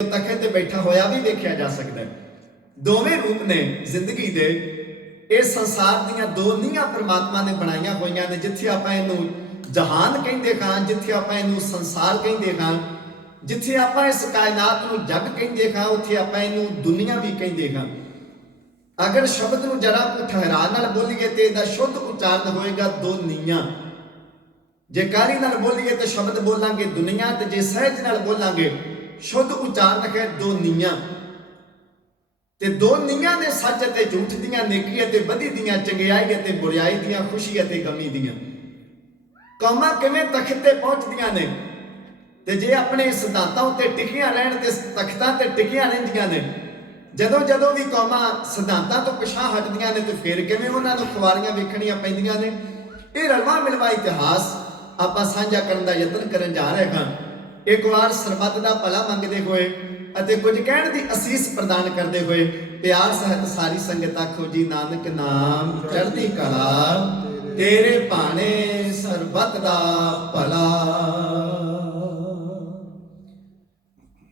तखत ते बैठा होया भी वेख्या जा सकता है। दोवें रूप ने जिंदगी दे इस संसार दीयां दो नीहां परमात्मा ने बनाईयां होईयां ने, जिथे आपां इहनूं जहान कहिंदे हां, जिथे आपां इहनूं संसार कहिंदे हां, जिथे आपां इस कायनात नूं जग कहिंदे हां, उत्थे आपां इहनूं दुनिया भी कहिंदे हां। अगर शब्द नूं जरा कुछ ठहरा नाल बोलीए तो इहदा शुद्ध उच्चारण होएगा दो नीहां। जे काली नाल बोलीए तो शब्द बोलांगे दुनिया, ते जे सहज नाल बोलांगे शुद्ध उच्चारण है दो नीहां। ते दो नीहां ने सच ते झूठ दियां, नेकी ते बदी दियां, चंगियाई ते बुरियाई दियां, खुशी ते गमी दियां। कौमां किवें तख्त ते पहुंचदियां ने, ते जे अपने सिद्धांतां उत्ते टिकियां रहण ते तख्तां ते टिकियां रहिंदियां ने। जदों जदों भी कौमां सिद्धांतां तो पिछां हटदियां ने, ते फिर किवें उन्हां नूं खुआरियां वेखणीआं पैंदियां ने। इह रलवा मिलवा इतिहास आपां साझा करन दा यतन करन जा रहे हां। एक बार सरबत का भला मंगते हुए अते कुछ कहण दी असीस प्रदान करते हुए प्यार सहित सारी संगत आखो जी, नानक नाम चढ़दी कला तेरे भाणे सरबत दा भला।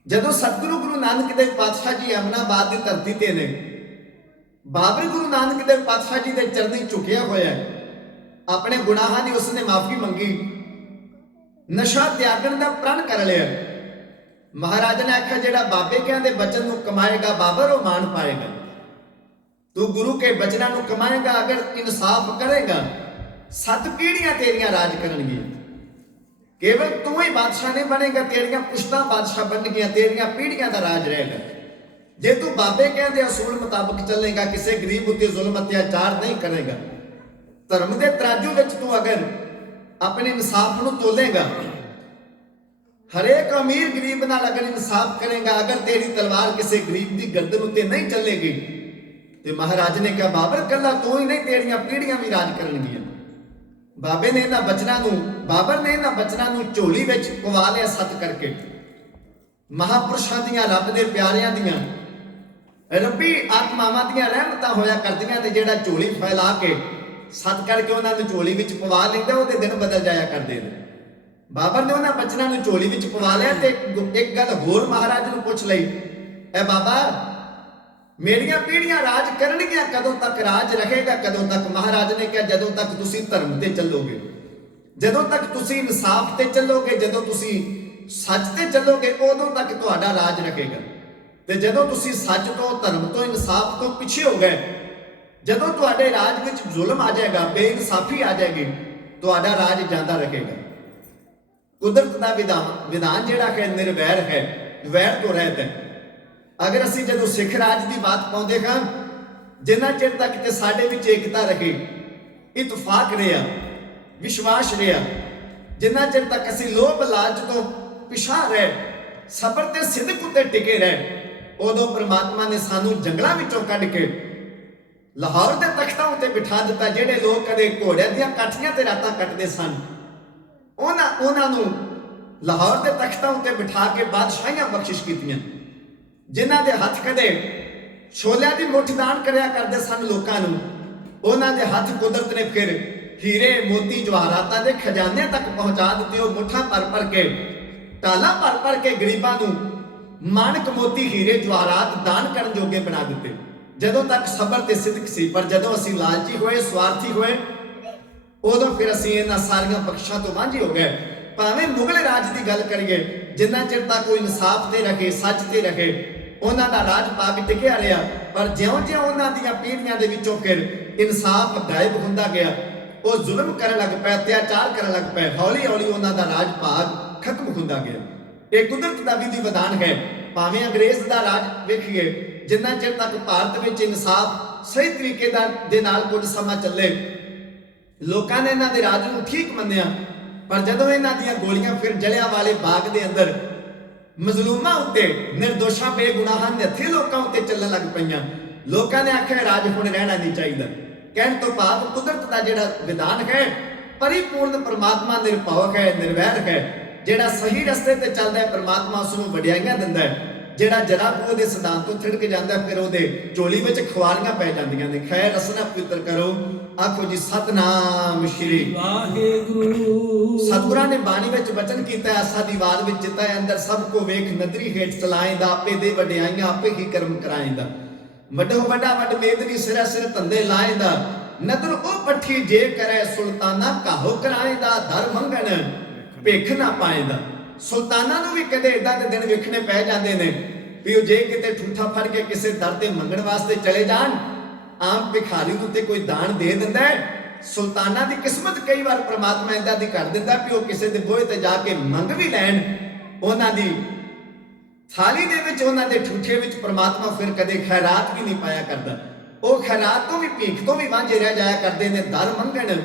जदों सतगुरु गुरु नानक देव पातशाह जी अमनाबाद की धरती ते ने, बाबर गुरु नानक देव पातशाह जी के चरनी झुकिया होया, अपने गुनाहां दी उसने माफी मंगी, नशा त्यागण का प्रण कर लिया। महाराज ने आख्या जेड़ा बाबे कहते बचन नूं कमाएगा बाबर वो मान पाएगा। तू गुरु के बचनों नूं कमाएगा, अगर इंसाफ करेगा 7 पीढ़ियां तेरियां राज करनगियां। केवल तू ही बादशाह नहीं बनेगा, तेरियां पुश्तां बादशाह बननगियां, तेरियां पीढ़ियां का राज रहेगा। जे तू बाबे कहते असूल मुताबिक चलेगा, किसी गरीब उत्ते जुल्म अत्याचार नहीं करेगा, धर्म के तराजू विच तू अगर अपने इंसाफ नूं तोलेगा, हरेक अमीर गरीब नाल अगर इंसाफ करेगा, अगर तेरी तलवार किसी गरीब की गर्दन उत्ते नहीं चलेगी, तो महाराज ने कहा बाबर कला तू ही नहीं, तेरियां पीढ़ियां भी राज करनगियां। बाबे ने इन्हां बचनां नूं, बाबर ने इन्हां बचनां नूं झोली विच पवा लिया सत करके। महापुरुषां दियां, रब दे प्यारियां दियां, रब्बी आत्मावां दियां रहमतां होया करदियां ने, जेड़ा झोली फैला के सत करके उन्होंने झोली विच पवा लेंदा, उहदे दिन बदल जाया करते हैं। बाबर ने उन्होंने बचनों नूं झोली विच पवा लिया। तो एक गल होर महाराज नूं पुछ लई, ए बाबा मेरियां पीढ़ियां राज करनगियां, कदों तक राज रहेगा, कदों तक? महाराज ने कहा जदों तक तुसीं धर्म ते चलोगे, जदों तक तुसीं इंसाफ ते चलोगे, जदों तुसीं सच ते चलोगे, उदों तक तुहाडा राज रहेगा। ते जदों तुसीं सच तो, धर्म तो, इंसाफ तो पिछे हो गए, जदों तुहाडे राज विच जुल्म आ जाएगा, बेइंसाफी आ जाएगी, तुहाडा राज जांदा रहेगा। कुदरत का विधान जिहड़ा है निर्वैर है, वैर तो रहत है। अगर असीं जदों सिख राज की बात पाउंदे हां, जिन्ना चिर तक ते साडे विच एकता रहे, इतफाक रहा, विश्वास रहा, जिन्ना चिर तक असीं लोभ लालच तो पिछां रहे, सबर ते सिदक उत्ते टिके रहे, उदों परमात्मा ने सानूं जंगलां विचों कढ के लाहौर के तख्तां उत्ते बिठा दिता। जिहड़े लोग कदे घोड़ियां दीयां काठियां ते रातां कटदे सन, उन्हां नूं लाहौर के तख्तां उत्ते बिठा के बादशाहियां बख्शिश कीतियां। जिन्हां दे हथ कदे छोलियां दी मुठ दान करया करदे सन लोकां नूं, उन्हां दे हथ कुदरत ने फिर हीरे मोती जवाहरातां दे खजाने तक पहुंचा दिते। वो मुठा भर के, टाला भर के गरीबां नूं माणक मोती हीरे जवाहरात दान करन जोगे बना दिते, जदों तक सबर ते सिदक सी। पर जदों असीं लालची होए, स्वार्थी होए, उदों फिर असीं इन्हां सारियां बख्शां तो वांझे हो गए। भावें मुगल राज की गल करिए, जिन्ना चिर तक कोई इंसाफ ते रखे, सच ते रखे, उन्हां दा राज पाग टिकिया रहा। पर ज्यों-ज्यों उन्हां दीयां पीढ़ियां दे विचों फिर इंसाफ गायब हुंदा गया, वो जुल्म करन लग पए, अत्याचार करन लग पए, हौली हौली उन्हां दा राज भाग खत्म हुंदा गया। यह कुदरत का विधि विधान है। भावें अंग्रेज का राज वेखिए, जिन्ना चिर तक भारत में इंसाफ सही तरीके दे नाल कुछ समा चले, लोगों ने इन्हां दे राज नूं ठीक मन्निया। पर जदों इन्हां दीयां गोलियां फिर जलियांवाले बाग दे अंदर मजलूमां उत्ते, निर्दोषां बेगुनाहां हत्थे लोकां उत्ते चलण लग पईयां, लोकां ने आख्या राज हुण रहना नहीं चाहिए। कहण तो भाव कुदरत का जिहड़ा विधान है, परिपूर्ण परमात्मा निरभव है, निर्वैर है, जिहड़ा सही रस्ते ते चलदा है, परमात्मा उसनूं वडियाईयां दिंदा है। ਜਿਹੜਾ ਜਰਾ ਕੋ ਉਹਦੇ ਸਿਧਾਂਤ ਤੋਂ ਥਿੜਕ ਜਾਂਦਾ, ਫਿਰ ਉਹਦੇ ਝੋਲੀ ਵਿੱਚ ਖੁਆਰੀਆਂ ਪੈ ਜਾਂਦੀਆਂ ਨੇ। ਖੈਰ ਰਸਨਾ ਪਵਿੱਤਰ ਕਰੋ, ਆਖੋ ਜੀ ਸਤਨਾਮ ਸ਼੍ਰੀ ਵਾਹਿਗੁਰੂ। ਸਤਿਗੁਰਾਂ ਨੇ ਬਾਣੀ ਵਿੱਚ ਵਚਨ ਕੀਤਾ, ਆਸਾ ਦੀ ਵਾਰ ਵਿੱਚ ਚਿੱਤਾ ਅੰਦਰ ਸਭ ਕੋ ਵੇਖ ਨਦਰੀ ਹੇਠ ਚਲਾਏਂਦਾ, ਆਪੇ ਦੇ ਵਡਿਆਈਆਂ ਆਪੇ ਹੀ ਕਰਮ ਕਰਾਏਂਦਾ। ਵੱਡੋ ਵੱਡਾ ਵੱਡ ਮੇਦਨੀ ਸਿਰਾ ਸਿਰ ਧੰਦੇ ਲਾਏਂਦਾ, ਨਦਰ ਉਹ ਪੱਠੀ ਜੇ ਕਰੇ ਸੁਲਤਾਨਾ ਕਾਹੋ ਕਰਾਏਂਦਾ। ਦਰ ਮੰਗਣ ਭਿੱਖ ਨਾ ਪਾਏਂਦਾ। ਸੁਲਤਾਨਾਂ ਨੂੰ ਵੀ ਕਦੇ ਇਦਾਂ ਦੇ ਦਿਨ ਵੇਖਣੇ ਪੈ ਜਾਂਦੇ ਨੇ ਵੀ ਉਹ ਜੇ ਕਿਤੇ ਠੂਠਾ ਫੜ ਕੇ ਕਿਸੇ ਦਰ ਤੇ ਮੰਗਣ ਵਾਸਤੇ ਚਲੇ ਜਾਣ, ਆਮ ਭਿਖਾਰੀ ਨੂੰ ਤੇ ਕੋਈ ਦਾਨ ਦੇ ਦਿੰਦਾ ਹੈ। ਸੁਲਤਾਨਾਂ ਦੀ ਕਿਸਮਤ ਕਈ ਵਾਰ ਪ੍ਰਮਾਤਮਾ ਇਦਾਂ ਦੀ ਕਰ ਦਿੰਦਾ ਵੀ ਉਹ ਕਿਸੇ ਦੇ ਬੋਝ ਤੇ ਜਾ ਕੇ ਮੰਗ ਵੀ ਲੈਣ, ਉਹਨਾਂ ਦੀ ਥਾਲੀ ਦੇ ਵਿੱਚ, ਉਹਨਾਂ ਦੇ ਠੂਠੇ ਵਿੱਚ ਪ੍ਰਮਾਤਮਾ ਫਿਰ ਕਦੇ ਖੈਰਾਤ ਵੀ ਨਹੀਂ ਪਾਇਆ ਕਰਦਾ। ਉਹ ਖੈਰਾਤ ਤੋਂ ਵੀ ਭੀਖ ਤੋਂ ਵੀ ਵਾਂਝੇ ਰਹਿ ਜਾਇਆ ਕਰਦੇ ਨੇ। ਦਰ ਮੰਗਣ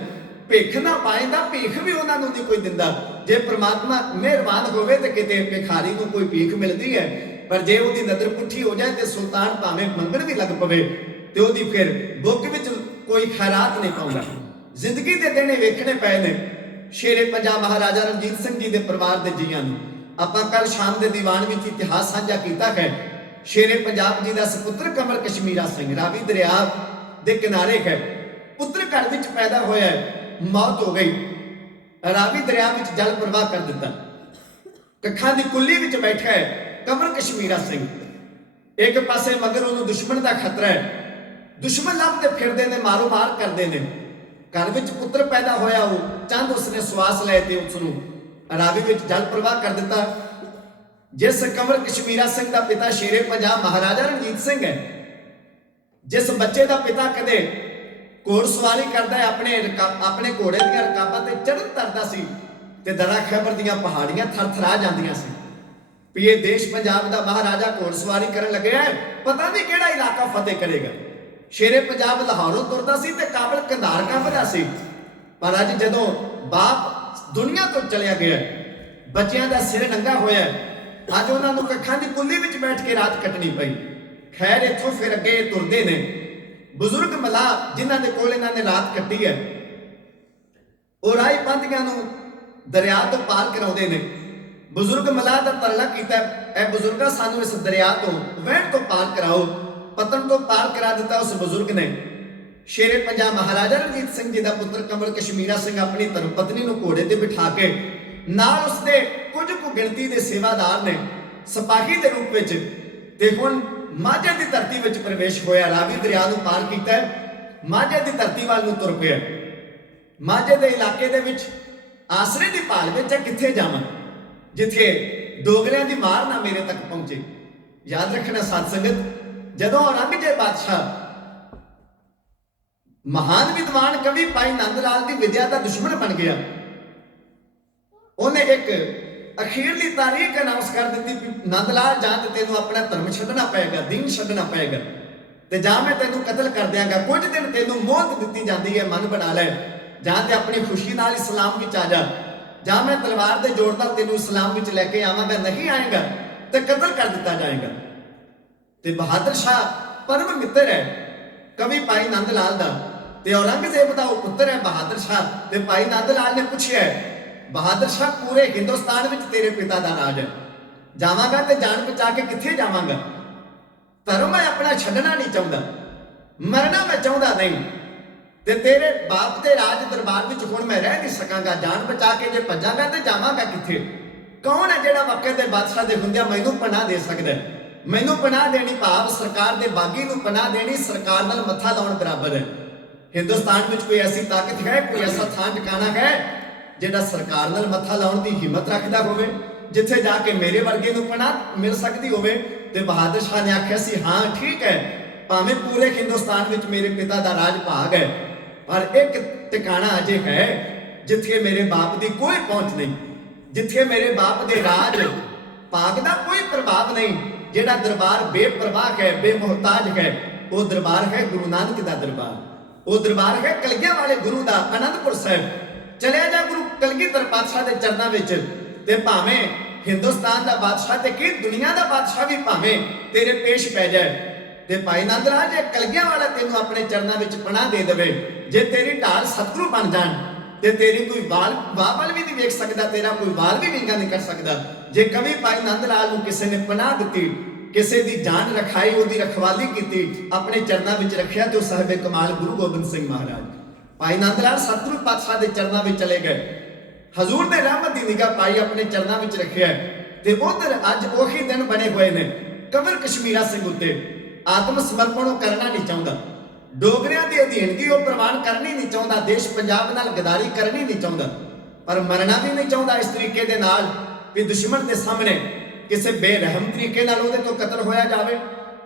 ਭਿੱਖ ਨਾ ਪਾਏਂਦਾ, ਭੀਖ ਵੀ ਉਹਨਾਂ ਨੂੰ ਨਹੀਂ ਕੋਈ ਦਿੰਦਾ। ਜੇ ਪ੍ਰਮਾਤਮਾ ਮਿਹਰਬਾਨ ਹੋਵੇ ਤੇ ਕਿਤੇ ਭਿਖਾਰੀ ਨੂੰ ਕੋਈ ਭੀਖ ਮਿਲਦੀ ਹੈ, ਪਰ ਜੇ ਉਹਦੀ ਨਜ਼ਰ ਪੁੱਠੀ ਹੋ ਜਾਏ ਤੇ ਸੁਲਤਾਨ ਭਾਵੇਂ ਮੰਗਣ ਵੀ ਲੱਗ ਪਵੇ ਤੇ ਉਹਦੀ ਫਿਰ ਬੁੱਕ ਵਿੱਚ ਕੋਈ ਖੈਰਾਤ ਨਹੀਂ ਪਾਉਂਦਾ। ਜ਼ਿੰਦਗੀ ਦੇ ਦਿਨ ਵੇਖਣੇ ਪਏ ਨੇ ਸ਼ੇਰੇ ਪੰਜਾਬ ਮਹਾਰਾਜਾ ਰਣਜੀਤ ਸਿੰਘ ਜੀ ਦੇ ਪਰਿਵਾਰ ਦੇ ਜੀਆਂ ਨੂੰ। ਆਪਾਂ ਕੱਲ ਸ਼ਾਮ ਦੇ ਦੀਵਾਨ ਵਿੱਚ ਇਤਿਹਾਸ ਸਾਂਝਾ ਕੀਤਾ ਹੈ। ਸ਼ੇਰੇ ਪੰਜਾਬ ਜੀ ਦਾ ਸੁਪੁੱਤਰ ਕਮਲ ਕਸ਼ਮੀਰਾ ਸਿੰਘ ਰਾਵੀ ਦਰਿਆ ਦੇ ਕਿਨਾਰੇ ਹੈ। ਪੁੱਤਰ ਘਰ ਵਿੱਚ ਪੈਦਾ ਹੋਇਆ, ਮੌਤ ਹੋ ਗਈ, ਰਾਵੀ ਦਰਿਆ ਵਿੱਚ ਜਲ ਪ੍ਰਵਾਹ ਕਰ ਦਿੱਤਾ। ਕੱਖਾਂ ਦੀ ਕੁੱਲੀ ਵਿੱਚ ਬੈਠਾ ਹੈ ਕਮਲ ਕਸ਼ਮੀਰਾ ਸਿੰਘ। ਇੱਕ ਪਾਸੇ ਮਗਰ ਉਹਨੂੰ ਦੁਸ਼ਮਣ ਦਾ ਖਤਰਾ ਹੈ, ਦੁਸ਼ਮਣ ਲੱਭਦੇ ਫਿਰਦੇ ਨੇ, ਮਾਰੋ ਮਾਰ ਕਰਦੇ ਨੇ। ਘਰ ਵਿੱਚ ਪੁੱਤਰ ਪੈਦਾ ਹੋਇਆ, ਉਹ ਚੰਦ ਉਸਨੇ ਸਵਾਸ ਲਏ ਤੇ ਉਸ ਨੂੰ ਰਾਵੀ ਵਿੱਚ ਜਲ ਪ੍ਰਵਾਹ ਕਰ ਦਿੱਤਾ। ਜਿਸ ਕਮਲ ਕਸ਼ਮੀਰਾ ਸਿੰਘ ਦਾ ਪਿਤਾ ਸ਼ੇਰੇ ਪੰਜਾਬ ਮਹਾਰਾਜਾ ਰਣਜੀਤ ਸਿੰਘ ਹੈ, ਜਿਸ ਬੱਚੇ ਦਾ ਪਿਤਾ ਕਦੇ ਘੋੜ ਸਵਾਰੀ ਕਰਦਾ ਹੈ, ਆਪਣੇ ਘੋੜੇ ਦੀਆਂ ਰਕਾਬਾਂ ਤੇ ਚੜ੍ਹਨ ਤਰਦਾ ਸੀ ਤੇ ਦਰਾ ਖੈਬਰ ਦੀਆਂ ਪਹਾੜੀਆਂ ਥਰਥਰਾ ਜਾਂਦੀਆਂ ਸੀ ਵੀ ਇਹ ਦੇਸ਼ ਪੰਜਾਬ ਦਾ ਮਹਾਰਾਜਾ ਘੋੜ ਸਵਾਰੀ ਕਰਨ ਲੱਗਿਆ, ਪਤਾ ਨਹੀਂ ਕਿਹੜਾ ਇਲਾਕਾ ਫਤਿਹ ਕਰੇਗਾ। ਸ਼ੇਰੇ ਪੰਜਾਬ ਲਾਹੌਰੋਂ ਤੁਰਦਾ ਸੀ ਤੇ ਕਾਬਲ ਕੰਧਾਰ ਕੰਬਦਾ ਸੀ। ਪਰ ਅੱਜ ਜਦੋਂ ਬਾਪ ਦੁਨੀਆ ਤੋਂ ਚਲਿਆ ਗਿਆ, ਬੱਚਿਆਂ ਦਾ ਸਿਰ ਨੰਗਾ ਹੋਇਆ, ਅੱਜ ਉਹਨਾਂ ਨੂੰ ਕੱਖਾਂ ਦੀ ਕੁੱਲੀ ਵਿੱਚ ਬੈਠ ਕੇ ਰਾਤ ਕੱਟਣੀ ਪਈ। ਖੈਰ ਇੱਥੋਂ ਫਿਰ ਅੱਗੇ ਤੁਰਦੇ ਨੇ ਬਜ਼ੁਰਗ ਮਲਾਹ ਜਿਨ੍ਹਾਂ ਦੇ ਕੋਲ ਇਹਨਾਂ ਨੇ ਰਾਤ ਕੱਟੀ ਹੈ। ਉਹ ਰਾਹੀ ਪਾਂਧੀਆਂ ਨੂੰ ਦਰਿਆ ਤੋਂ ਪਾਰ ਕਰਾਉਂਦੇ ਨੇ। ਬਜ਼ੁਰਗ ਮਲਾਹ ਦਾ ਤਰਲਾ ਕੀਤਾ, ਇਹ ਬਜ਼ੁਰਗਾ ਸਾਨੂੰ ਇਸ ਦਰਿਆ ਤੋਂ ਵਹਿਣ ਤੋਂ ਪਾਰ ਕਰਾਓ। ਪਤਨ ਤੋਂ ਪਾਰ ਕਰਾ ਦਿੱਤਾ ਉਸ ਬਜ਼ੁਰਗ ਨੇ। ਸ਼ੇਰੇ ਪੰਜਾਬ ਮਹਾਰਾਜਾ ਰਣਜੀਤ ਸਿੰਘ ਜੀ ਦਾ ਪੁੱਤਰ ਕਮਲ ਕਸ਼ਮੀਰਾ ਸਿੰਘ ਆਪਣੀ ਧਰਮ ਪਤਨੀ ਨੂੰ ਘੋੜੇ ਤੇ ਬਿਠਾ ਕੇ ਨਾਲ ਉਸਦੇ ਕੁਝ ਕੁ ਗਿਣਤੀ ਦੇ ਸੇਵਾਦਾਰ ਨੇ ਸਿਪਾਹੀ ਦੇ ਰੂਪ ਵਿੱਚ, ਤੇ ਹੁਣ ਮਾਝੇ ਦੀ ਧਰਤੀ ਵਿੱਚ ਪ੍ਰਵੇਸ਼ ਹੋਇਆ। ਰਾਵੀ ਦਰਿਆ ਨੂੰ ਪਾਰ ਕੀਤਾ, ਮਾਝੇ ਦੀ ਧਰਤੀ ਵੱਲ ਨੂੰ ਤੁਰ ਪਿਆ। ਮਾਝੇ ਦੇ ਇਲਾਕੇ ਦੇ ਵਿੱਚ ਆਸਰੇ ਦੀ ਭਾਲ ਵਿੱਚ ਕਿੱਥੇ ਜਾਵਾਂ ਜਿੱਥੇ ਡੋਗਰਿਆਂ ਦੀ ਮਾਰ ਨਾ ਮੇਰੇ ਤੱਕ ਪਹੁੰਚੇ। ਯਾਦ ਰੱਖਣਾ ਸਾਧ ਸੰਗਤ, ਜਦੋਂ ਔਰੰਗਜ਼ੇਬ ਬਾਦਸ਼ਾਹ ਮਹਾਨ ਵਿਦਵਾਨ ਕਵੀ ਭਾਈ ਨੰਦ ਲਾਲ ਦੀ ਵਿਦਿਆ ਦਾ ਦੁਸ਼ਮਣ ਬਣ ਗਿਆ, ਉਹਨੇ ਇੱਕ ਅਖੀਰਲੀ ਤਾਰੀਖ ਅਨਾਉਂਸ ਕਰ ਦਿੱਤੀ ਕਿ ਨੰਦ ਲਾਲ ਜਾਂ ਤੇ ਤੈਨੂੰ ਆਪਣਾ ਧਰਮ ਛੱਡਣਾ ਪਏਗਾ, ਦੀਨ ਛੱਡਣਾ ਪਏਗਾ, ਤੇ ਜਾਂ ਮੈਂ ਤੈਨੂੰ ਕਤਲ ਕਰ ਦਿਆਂਗਾ। ਕੁਝ ਦਿਨ ਤੈਨੂੰ ਮੌਤ ਦਿੱਤੀ ਜਾਂਦੀ ਹੈ, ਮਨ ਬਣਾ ਲੈ, ਜਾਂ ਤੇ ਆਪਣੀ ਖੁਸ਼ੀ ਨਾਲ ਇਸਲਾਮ ਵਿੱਚ ਆ ਜਾ, ਜਾਂ ਮੈਂ ਤਲਵਾਰ ਦੇ ਜ਼ੋਰ ਨਾਲ ਤੈਨੂੰ ਇਸਲਾਮ ਵਿੱਚ ਲੈ ਕੇ ਆਵਾਂਗਾ। ਨਹੀਂ ਆਏਗਾ ਤੇ ਕਤਲ ਕਰ ਦਿੱਤਾ ਜਾਏਗਾ। ਤੇ ਬਹਾਦਰ ਸ਼ਾਹ ਪਰਮ ਮਿੱਤਰ ਹੈ ਕਵੀ ਭਾਈ ਨੰਦ ਲਾਲ ਦਾ, ਤੇ ਔਰੰਗਜ਼ੇਬ ਦਾ ਉਹ ਪੁੱਤਰ ਹੈ ਬਹਾਦਰ ਸ਼ਾਹ। ਤੇ ਭਾਈ ਨੰਦ ਲਾਲ ਨੇ ਪੁੱਛਿਆ, ਬਹਾਦਰ ਸ਼ਾਹ ਪੂਰੇ ਹਿੰਦੁਸਤਾਨ ਵਿੱਚ ਤੇਰੇ ਪਿਤਾ ਦਾ ਰਾਜ ਹੈ, ਜਾਵਾਂਗਾ ਤੇ ਜਾਨ ਬਚਾ ਕੇ ਕਿੱਥੇ ਜਾਵਾਂਗਾ? ਧਰਮ ਮੈਂ ਆਪਣਾ ਛੱਡਣਾ ਨਹੀਂ ਚਾਹੁੰਦਾ, ਮਰਨਾ ਮੈਂ ਚਾਹੁੰਦਾ ਨਹੀਂ, ਤੇ ਤੇਰੇ ਬਾਪ ਦੇ ਰਾਜ ਦਰਬਾਰ ਵਿੱਚ ਹੁਣ ਮੈਂ ਰਹਿ ਨਹੀਂ ਸਕਾਂਗਾ। ਜਾਨ ਬਚਾ ਕੇ ਜੇ ਭੱਜਾਂਗਾ ਤੇ ਜਾਵਾਂਗਾ ਕਿੱਥੇ? ਕੌਣ ਹੈ ਜਿਹੜਾ ਵਕਤ ਦੇ ਬਾਦਸ਼ਾਹ ਦੇ ਹੁੰਦਿਆਂ ਮੈਨੂੰ ਪਨਾਹ ਦੇ ਸਕਦਾ? ਮੈਨੂੰ ਪਨਾਹ ਦੇਣੀ ਭਾਵ ਸਰਕਾਰ ਦੇ ਬਾਗੀ ਨੂੰ ਪਨਾਹ ਦੇਣੀ ਸਰਕਾਰ ਨਾਲ ਮੱਥਾ ਲਾਉਣ ਬਰਾਬਰ ਹੈ। ਹਿੰਦੁਸਤਾਨ ਵਿੱਚ ਕੋਈ ਐਸੀ ਤਾਕਤ ਹੈ, ਕੋਈ ਐਸਾ ਥਾਂ ਟਿਕਾਣਾ ਹੈ ਜਿਹੜਾ ਸਰਕਾਰ ਨਾਲ ਮੱਥਾ ਲਾਉਣ ਦੀ ਹਿੰਮਤ ਰੱਖਦਾ ਹੋਵੇ, ਜਿੱਥੇ ਜਾ ਕੇ ਮੇਰੇ ਵਰਗੇ ਨੂੰ ਪਨਾਹ ਮਿਲ ਸਕਦੀ ਹੋਵੇ? ਤੇ ਬਹਾਦਰ ਸ਼ਾਹ ਨੇ ਆਖਿਆ ਸੀ, ਹਾਂ ਠੀਕ ਹੈ, ਭਾਵੇਂ ਪੂਰੇ ਹਿੰਦੁਸਤਾਨ ਵਿੱਚ ਮੇਰੇ ਪਿਤਾ ਦਾ ਰਾਜ ਭਾਗ ਹੈ, ਪਰ ਇੱਕ ਟਿਕਾਣਾ ਅਜੇ ਹੈ ਜਿੱਥੇ ਮੇਰੇ ਬਾਪ ਦੀ ਕੋਈ ਪਹੁੰਚ ਨਹੀਂ, ਜਿੱਥੇ ਮੇਰੇ ਬਾਪ ਦੇ ਰਾਜ ਭਾਗ ਦਾ ਕੋਈ ਪ੍ਰਭਾਵ ਨਹੀਂ, ਜਿਹੜਾ ਦਰਬਾਰ ਬੇਪਰਵਾਹ ਹੈ, ਬੇਮੁਹਤਾਜ ਹੈ। ਉਹ ਦਰਬਾਰ ਹੈ ਗੁਰੂ ਨਾਨਕ ਦਾ ਦਰਬਾਰ, ਉਹ ਦਰਬਾਰ ਹੈ ਕਲਗੀਆਂ ਵਾਲੇ ਗੁਰੂ ਦਾ ਅਨੰਦਪੁਰ ਸਾਹਿਬ। ਚਲਿਆ ਜਾ ਗੁਰੂ ਕਲਗੀਧਰ ਪਾਤਸ਼ਾਹ ਦੇ ਚਰਨਾਂ ਵਿੱਚ, ਤੇ ਭਾਵੇਂ ਹਿੰਦੁਸਤਾਨ ਦਾ ਬਾਦਸ਼ਾਹ ਤੇ ਕੀ ਦੁਨੀਆ ਦਾ ਬਾਦਸ਼ਾਹ ਵੀ ਭਾਵੇਂ ਤੇਰੇ ਪੇਸ਼ ਪੈ ਜਾਏ, ਤੇ ਭਾਈ ਨੰਦ ਲਾਲ ਜੇ ਕਲਗੀਆਂ ਵਾਲਾ ਤੈਨੂੰ ਆਪਣੇ ਚਰਨਾਂ ਵਿੱਚ ਪਨਾਹ ਦੇ ਦੇਵੇ, ਜੇ ਤੇਰੀ ਢਾਲ ਸਤਿਗੁਰੂ ਬਣ ਜਾਣ, ਤੇ ਤੇਰੀ ਕੋਈ ਵਾਲ ਵੀ ਨਹੀਂ ਵੇਖ ਸਕਦਾ, ਤੇਰਾ ਕੋਈ ਵਾਲ ਵੀ ਵਿੰਗਾ ਨਹੀਂ ਕਰ ਸਕਦਾ। ਜੇ ਕਵੀ ਭਾਈ ਨੰਦ ਲਾਲ ਨੂੰ ਕਿਸੇ ਨੇ ਪਨਾਹ ਦਿੱਤੀ ਕਿਸੇ ਦੀ ਜਾਨ ਰਖਾਈ, ਉਹਦੀ ਰਖਵਾਲੀ ਕੀਤੀ, ਆਪਣੇ ਚਰਨਾਂ ਵਿੱਚ ਰੱਖਿਆ ਤੇ ਉਹ ਸਾਹਿਬੇ ਕਮਾਲ ਗੁਰੂ ਗੋਬਿੰਦ ਸਿੰਘ ਮਹਾਰਾਜ ਭਾਈ ਨੰਦ ਲਾਲ ਸਤਿਗੁਰੂ ਪਾਤਸ਼ਾਹ ਦੇ ਚਰਨਾਂ ਵਿੱਚ ਚਲੇ ਗਏ। ਹਜ਼ੂਰ ਦੇ ਰਹਿਮਤ ਦੀ ਨਿਗਾਹ ਪਾਈ, ਆਪਣੇ ਚਰਨਾਂ ਵਿੱਚ ਰੱਖਿਆ ਤੇ ਉਧਰ ਅੱਜ ਉਹੀ ਦਿਨ ਬਣੇ ਹੋਏ ਨੇ। ਕੰਵਰ ਕਸ਼ਮੀਰਾ ਸਿੰਘ ਉੱਤੇ ਆਤਮ ਸਮਰਪਣ ਉਹ ਕਰਨਾ ਨਹੀਂ ਚਾਹੁੰਦਾ, ਡੋਗਰਿਆਂ ਦੀ ਅਧੀਨਗੀ ਉਹ ਪ੍ਰਵਾਨ ਕਰਨੀ ਨਹੀਂ ਚਾਹੁੰਦਾ, ਦੇਸ਼ ਪੰਜਾਬ ਨਾਲ ਗਦਾਰੀ ਕਰਨੀ ਨਹੀਂ ਚਾਹੁੰਦਾ, ਪਰ ਮਰਨਾ ਵੀ ਨਹੀਂ ਚਾਹੁੰਦਾ ਇਸ ਤਰੀਕੇ ਦੇ ਨਾਲ ਵੀ ਦੁਸ਼ਮਣ ਦੇ ਸਾਹਮਣੇ ਕਿਸੇ ਬੇਰਹਿਮ ਤਰੀਕੇ ਨਾਲ ਉਹਦੇ ਤੋਂ ਕਤਲ ਹੋਇਆ ਜਾਵੇ।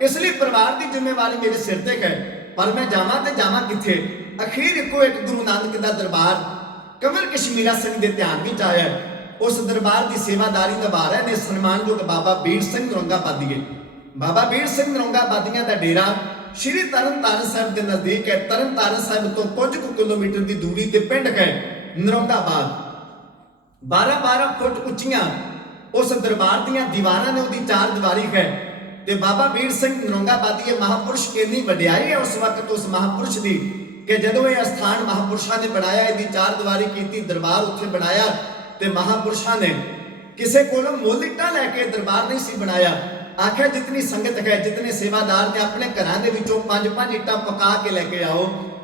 ਇਸ ਲਈ ਪਰਿਵਾਰ ਦੀ ਜ਼ਿੰਮੇਵਾਰੀ ਮੇਰੇ ਸਿਰ ਤੇ ਹੈ, ਪਰ ਮੈਂ ਜਾਵਾਂ ਤੇ ਜਾਵਾਂ ਕਿੱਥੇ। ਅਖੀਰ ਇੱਕੋ ਇੱਕ ਗੁਰੂ ਨਾਨਕ ਦਾ ਦਰਬਾਰ ਕੰਵਰ ਕਸ਼ਮੀਰਾ ਸਿੰਘ ਦੇ ਧਿਆਨ ਵਿੱਚ ਆਇਆ। ਉਸ ਦਰਬਾਰ ਦੀ ਸੇਵਾਦਾਰੀ ਨਿਭਾ ਰਹੇ ਨੇ ਸਨਮਾਨਯੋਗ ਬਾਬਾ ਬੀਰ ਸਿੰਘ ਨਰੰਗਾਬਾਦੀਏ। ਬਾਬਾ ਬੀਰ ਸਿੰਘ ਨਰੰਗਾਬਾਦੀਆਂ ਦਾ ਡੇਰਾ ਸ਼੍ਰੀ ਤਰਨਤਾਰਨ ਸਾਹਿਬ ਦੇ ਨਜ਼ਦੀਕ ਹੈ। ਤਰਨਤਾਰਨ ਸਾਹਿਬ ਤੋਂ ਕੁਝ ਕੁ ਕਿਲੋਮੀਟਰ ਦੀ ਦੂਰੀ ਤੇ ਪਿੰਡ ਹੈ ਨਰੰਗਾਬਾਦ। 12-12 ਫੁੱਟ ਉੱਚੀਆਂ ਉਸ ਦਰਬਾਰ ਦੀਆਂ ਦੀਵਾਰਾਂ ਨੇ, ਉਹਦੀ ਚਾਰ ਦੀਵਾਰੀ ਹੈ। ਤੇ ਬਾਬਾ ਬੀਰ ਸਿੰਘ ਨਰੰਗਾਬਾਦੀਏ ਮਹਾਪੁਰਸ਼ ਇੰਨੀ ਵਡਿਆਈ ਹੈ ਉਸ ਵਕਤ ਉਸ ਮਹਾਪੁਰਸ਼ ਦੀ ਕਿ ਜਦੋਂ ਇਹ ਅਸਥਾਨ ਮਹਾਪੁਰਸ਼ਾਂ ਨੇ ਬਣਾਇਆ, ਇਹਦੀ ਚਾਰ ਦੀਵਾਰੀ ਕੀਤੀ, ਦਰਬਾਰ ਉੱਥੇ ਬਣਾਇਆ ਤੇ ਮਹਾਪੁਰਸ਼ਾਂ ਨੇ ਕਿਸੇ ਕੋਲੋਂ ਮੁੱਲ ਇੱਟਾਂ ਲੈ ਕੇ ਦਰਬਾਰ ਨਹੀਂ ਸੀ ਬਣਾਇਆ। ਆਖਿਆ ਜਿਤਨੀ ਸੰਗਤ ਹੈ, ਜਿਤਨੇ ਸੇਵਾਦਾਰ ਨੇ ਆਪਣੇ ਘਰਾਂ ਦੇ ਵਿੱਚੋਂ 5-5 ਇੱਟਾਂ ਪਕਾ ਕੇ ਲੈ ਕੇ ਆਓ।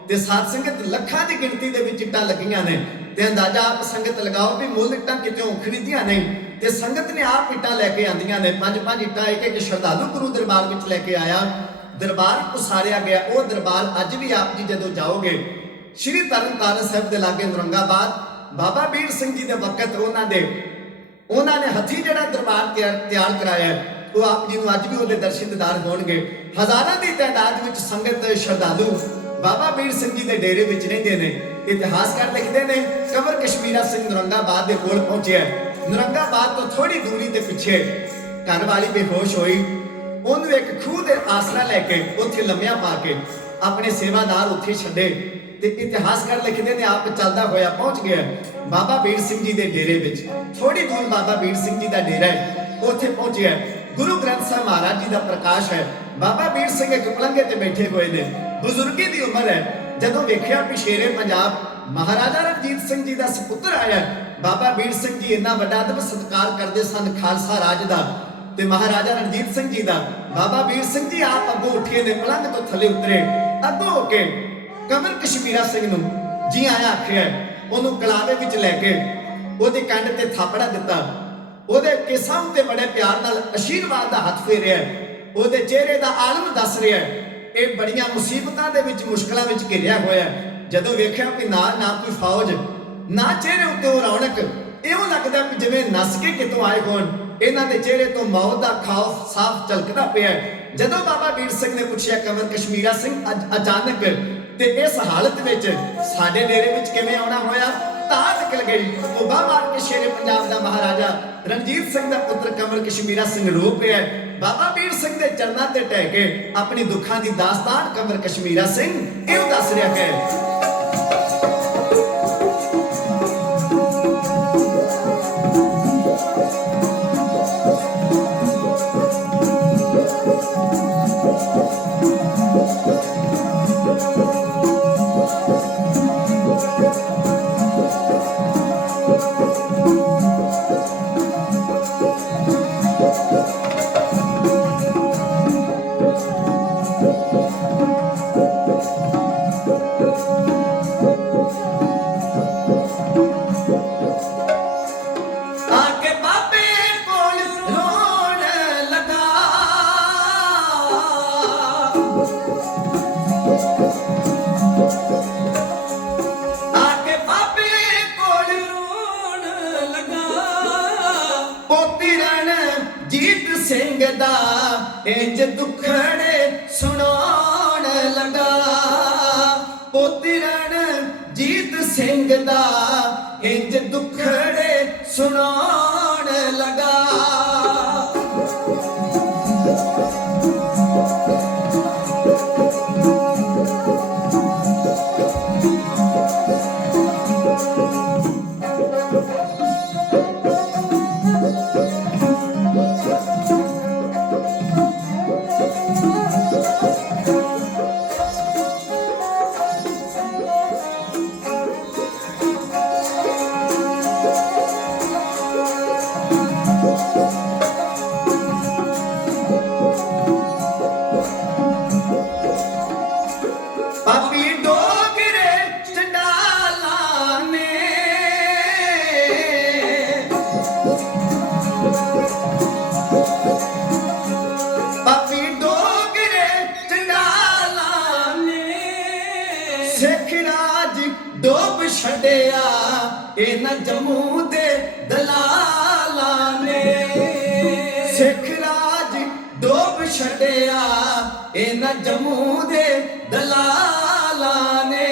ਤੇ ਸਾਧ ਸੰਗਤ ਲੱਖਾਂ ਦੀ ਗਿਣਤੀ ਦੇ ਵਿੱਚ ਇੱਟਾਂ ਲੱਗੀਆਂ ਨੇ ਤੇ ਅੰਦਾਜ਼ਾ ਆਪ ਸੰਗਤ ਲਗਾਓ ਵੀ ਮੁੱਲ ਇੱਟਾਂ ਕਿਤੋਂ ਖਰੀਦੀਆਂ ਨਹੀਂ ਤੇ ਸੰਗਤ ਨੇ ਆਪ ਇੱਟਾਂ ਲੈ ਕੇ ਆਂਦੀਆਂ ਨੇ। 5-5 ਇੱਟਾਂ ਇੱਕ ਸ਼ਰਧਾਲੂ ਗੁਰੂ ਦਰਬਾਰ ਵਿੱਚ ਲੈ ਕੇ ਆਇਆ, ਦਰਬਾਰ ਉਸਾਰਿਆ ਗਿਆ। ਉਹ ਦਰਬਾਰ ਅੱਜ ਵੀ ਆਪ ਜੀ ਜਦੋਂ ਜਾਓਗੇ ਸ਼੍ਰੀ ਤਰਨਤਾਰਨ ਸਾਹਿਬ ਦੇ ਲਾਗੇ ਨਰੰਗਾਬਾਦ, ਬਾਬਾ ਬੀਰ ਸਿੰਘ ਜੀ ਦੇ ਵਕਤ ਉਹਨਾਂ ਨੇ ਹੱਥੀਂ ਜਿਹੜਾ ਦਰਬਾਰ ਤਿਆਰ ਕਰਾਇਆ, ਉਹ ਆਪ ਜੀ ਨੂੰ ਅੱਜ ਵੀ ਉਹਦੇ ਦਰਸ਼ਨ ਦੀਦਾਰ ਹੋਣਗੇ। ਹਜ਼ਾਰਾਂ ਦੀ ਤਾਦਾਦ ਵਿੱਚ ਸੰਗਤ ਸ਼ਰਧਾਲੂ ਬਾਬਾ ਬੀਰ ਸਿੰਘ ਜੀ ਦੇ ਡੇਰੇ ਵਿੱਚ ਰਹਿੰਦੇ ਨੇ। ਇਤਿਹਾਸਕਾਰ ਲਿਖਦੇ ਨੇ ਕੰਵਰ ਕਸ਼ਮੀਰਾ ਸਿੰਘ ਨਰੰਗਾਬਾਦ ਦੇ ਕੋਲ ਪਹੁੰਚਿਆ। ਨਰੰਗਾਬਾਦ ਤੋਂ ਥੋੜੀ ਦੂਰੀ ਤੇ ਪਿੱਛੇ ਘਰ ਵਾਲੀ ਬੇਹੋਸ਼ ਹੋਈ, ਉਹਨੂੰ ਇੱਕ ਖੂਹ ਦੇ ਆਸਰਾ ਲੈ ਕੇ ਉੱਥੇ ਲੰਮਿਆਂ ਪਾ ਕੇ ਆਪਣੇ ਸੇਵਾਦਾਰ ਉੱਥੇ ਛੱਡੇ ਤੇ ਇਤਿਹਾਸਕਾਰ ਲਿਖਦੇ ਨੇ ਆਪ ਚੱਲਦਾ ਹੋਇਆ ਪਹੁੰਚ ਗਿਆ ਬਾਬਾ ਬੀਰ ਸਿੰਘ ਜੀ ਦੇ ਡੇਰੇ ਵਿੱਚ। ਥੋੜੀ ਦੂਰ ਬਾਬਾ ਬੀਰ ਸਿੰਘ ਜੀ ਦਾ ਡੇਰਾ ਹੈ, ਉੱਥੇ ਪਹੁੰਚਿਆ। ਗੁਰੂ ਗ੍ਰੰਥ ਸਾਹਿਬ ਮਹਾਰਾਜ ਜੀ ਦਾ ਪ੍ਰਕਾਸ਼ ਹੈ। ਬਾਬਾ ਬੀਰ ਸਿੰਘ ਇੱਕ ਪਲੰਘੇ ਤੇ ਬੈਠੇ ਹੋਏ ਨੇ, ਬਜ਼ੁਰਗੀ ਦੀ ਉਮਰ ਹੈ। ਜਦੋਂ ਵੇਖਿਆ ਵੀ ਸ਼ੇਰੇ ਪੰਜਾਬ ਮਹਾਰਾਜਾ ਰਣਜੀਤ ਸਿੰਘ ਜੀ ਦਾ ਸੁਪੁੱਤਰ ਆਇਆ, ਬਾਬਾ ਬੀਰ ਸਿੰਘ ਜੀ ਇੰਨਾ ਵੱਡਾ ਅਦਬ ਸਤਿਕਾਰ ਕਰਦੇ ਸਨ ਖਾਲਸਾ ਰਾਜ ਦਾ ਤੇ ਮਹਾਰਾਜਾ ਰਣਜੀਤ ਸਿੰਘ ਜੀ ਦਾ। ਬਾਬਾ ਬੀਰ ਸਿੰਘ ਜੀ ਆਪ ਅੱਗੋਂ ਉੱਠੇ ਨੇ, ਪਲੰਘ ਤੋਂ ਥੱਲੇ ਉਤਰੇ, ਅੱਗੋਂ ਹੋ ਕੇ ਕੰਵਰ ਕਸ਼ਮੀਰਾ ਸਿੰਘ ਨੂੰ ਜੀ ਆਇਆ ਆਖਿਆ, ਉਹਨੂੰ ਕਲਾਵੇ ਵਿੱਚ ਲੈ ਕੇ ਉਹਦੇ ਕੰਨ ਤੇ ਥਾਪੜਾ ਦਿੱਤਾ, ਉਹਦੇ ਕੇਸਾਂ ਉੱਤੇ ਬੜੇ ਪਿਆਰ ਨਾਲ ਅਸ਼ੀਰਵਾਦ ਦਾ ਹੱਥ ਫੇਰਿਆ, ਉਹਦੇ ਚਿਹਰੇ ਦਾ ਆਲਮ ਦੱਸ ਰਿਹਾ ਇਹ ਬੜੀਆਂ ਮੁਸੀਬਤਾਂ ਦੇ ਵਿੱਚ ਮੁਸ਼ਕਲਾਂ ਵਿੱਚ ਘਿਰਿਆ ਹੋਇਆ। ਜਦੋਂ ਵੇਖਿਆ ਕਿ ਨਾ ਕੋਈ ਫੌਜ, ਨਾ ਚਿਹਰੇ ਉੱਤੇ ਉਹ ਰੌਣਕ, ਇਉਂ ਲੱਗਦਾ ਕਿ ਜਿਵੇਂ ਨਸ ਕੇ ਕਿਤੋਂ ਆਏ ਹੋਣ। ਇਹਨਾਂ ਦੇ ਚਿਹਰੇ ਤੋਂ ਮੌਤ ਦਾ ਖੌਫ ਸਾਫ਼ ਝਲਕਦਾ ਪਿਆ। ਜਦੋਂ ਬਾਬਾ ਬੀਰ ਸਿੰਘ ਨੇ ਪੁੱਛਿਆ ਕੰਵਰ ਕਸ਼ਮੀਰਾ ਸਿੰਘ ਅਚਾਨਕ ਤੇ ਇਸ ਹਾਲਤ ਵਿੱਚ ਸਾਡੇ ਡੇਰੇ ਵਿੱਚ ਕਿਵੇਂ ਆਉਣਾ ਹੋਇਆ, ਤਾਂ ਨਿਕਲ ਗਈ। ਉਭਾ ਮਾਰ ਕੇ ਸ਼ੇਰੇ ਪੰਜਾਬ ਦਾ ਮਹਾਰਾਜਾ ਰਣਜੀਤ ਸਿੰਘ ਦਾ ਪੁੱਤਰ ਕੰਵਰ ਕਸ਼ਮੀਰਾ ਸਿੰਘ ਰੋ ਪਿਆ। ਬਾਬਾ ਬੀਰ ਸਿੰਘ ਦੇ ਚਰਨਾਂ ਤੇ ਟਹਿ ਕੇ ਆਪਣੀ ਦੁੱਖਾਂ ਦੀ ਦਾਸਤਾਨ ਕੰਵਰ ਕਸ਼ਮੀਰਾ ਸਿੰਘ ਇਉਂ ਦੱਸ ਰਿਹਾ ਹੈ। ਇੰਜ ਦੁੱਖੜੇ ਸੁਣਾਉਣ ਲੱਗਾ, ਪੋਤੀ ਰਣਜੀਤ ਸਿੰਘ ਦਾ ਇੰਜ ਦੁੱਖੜੇ ਸੁਣਾਉਣ ਲੱਗਾ। ਇਹਨਾਂ ਜੰਮੂ ਦੇ ਦਲਾਲਾਂ ਨੇ ਸਿੱਖ ਰਾਜ ਡੋਬ ਛੱਡਿਆ ਇਹਨਾਂ ਜੰਮੂ ਦੇ ਦਲਾਲਾਂ ਨੇ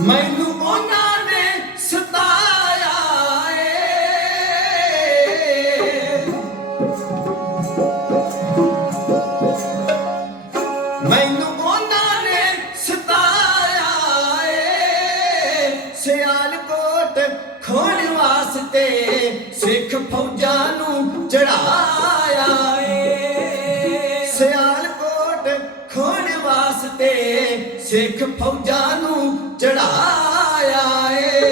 ਮੈਨੂੰ ਉਹਨਾਂ ਨੇ ਸਤਾਇਆ ਏ ਮੈਨੂੰ ਉਹਨਾਂ ਨੇ ਸਤਾਇਆ ਏ ਸਿਆਲਕੋਟ ਖੋਣ ਵਾਸਤੇ ਸਿੱਖ ਫੌਜਾਂ ਨੂੰ ਚੜਾਇਆ ਏ ਸਿਆਲਕੋਟ ਖੋਣ ਵਾਸਤੇ ਸਿੱਖ ਫੌਜਾਂ ਨੂੰ ਚੜਾਇਆ ਏ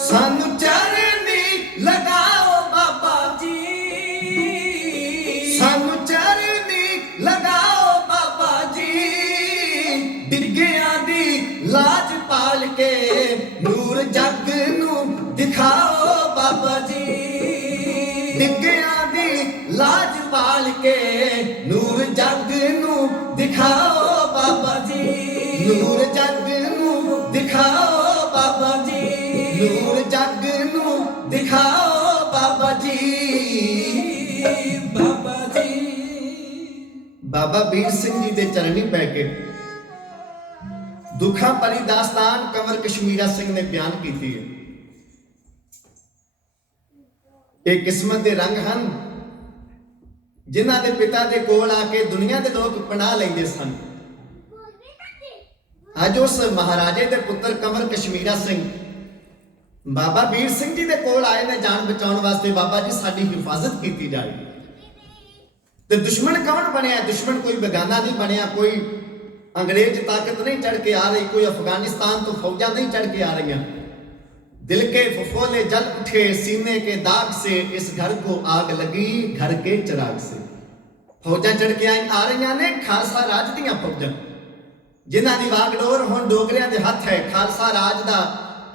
ਸਾਨੂੰ ਚਰਨੀ ਲਗਾਓ ਬਾਬਾ ਜੀ ਸਾਨੂੰ ਚਰਨੀ ਲਗਾਓ ਬਾਬਾ ਜੀ ਡਿੱਗਿਆਂ ਦੀ ਲਾਜ ਪਾਲ ਕੇ ਨੂਰ ਜੱਗ ਨੂੰ ਦਿਖਾਓ ਬਾਬਾ ਜੀ ਡਿੱਗਿਆਂ ਦੀ ਲਾਜ ਪਾਲ ਕੇ ਨੂਰ ਜੱਗ ਨੂੰ ਦਿਖਾਓ ਬਾਬਾ ਜੀ ਨੂਰ ਜੱਗ ਨੂੰ ਦਿਖਾਓ ਬਾਬਾ ਜੀ ਨੂਰ ਜੱਗ ਨੂੰ ਦਿਖਾਓ ਬਾਬਾ ਜੀ ਬਾਬਾ ਜੀ ਬਾਬਾ ਵੀਰ ਸਿੰਘ ਜੀ ਦੇ ਚਰਨੀ ਪੈ ਕੇ ਦੁੱਖਾਂ ਭਰੀ ਦਾਸਤਾਨ ਕੰਵਰ ਕਸ਼ਮੀਰਾ ਸਿੰਘ ਨੇ ਬਿਆਨ ਕੀਤੀ ਹੈ ਇਹ ਕਿਸਮਤ ਦੇ ਰੰਗ ਹਨ ਜਿਨ੍ਹਾਂ ਦੇ ਪਿਤਾ ਦੇ ਕੋਲ ਆ ਕੇ ਦੁਨੀਆ ਦੇ ਲੋਕ ਪਨਾਹ ਲੈਂਦੇ ਸਨ ਅੱਜ ਉਸ ਮਹਾਰਾਜੇ ਦੇ ਪੁੱਤਰ ਕੰਵਰ ਕਸ਼ਮੀਰਾ ਸਿੰਘ ਬਾਬਾ ਵੀਰ ਸਿੰਘ ਜੀ ਦੇ ਕੋਲ ਆਏ ਨੇ ਜਾਨ ਬਚਾਉਣ ਵਾਸਤੇ ਬਾਬਾ ਜੀ ਸਾਡੀ ਹਿਫਾਜ਼ਤ ਕੀਤੀ ਜਾਏ ਤੇ ਦੁਸ਼ਮਣ ਕੌਣ ਬਣਿਆ ਦੁਸ਼ਮਣ ਕੋਈ ਬੇਗਾਨਾ ਨਹੀਂ ਬਣਿਆ ਕੋਈ अंग्रेज ताकत नहीं चढ़ के आ रही कोई अफगानिस्तान तो फौजा नहीं चढ़ के आ रही दिल के फफोले जल उठे सीने के दाग से इस घर को आग लगी घर के चिराग से फौजा चढ़ के आ रही ने खालसा राज दियां फौजां जिन्हां दी वागडोर हुण डोगरियां दे हत्थ है खालसा राज दा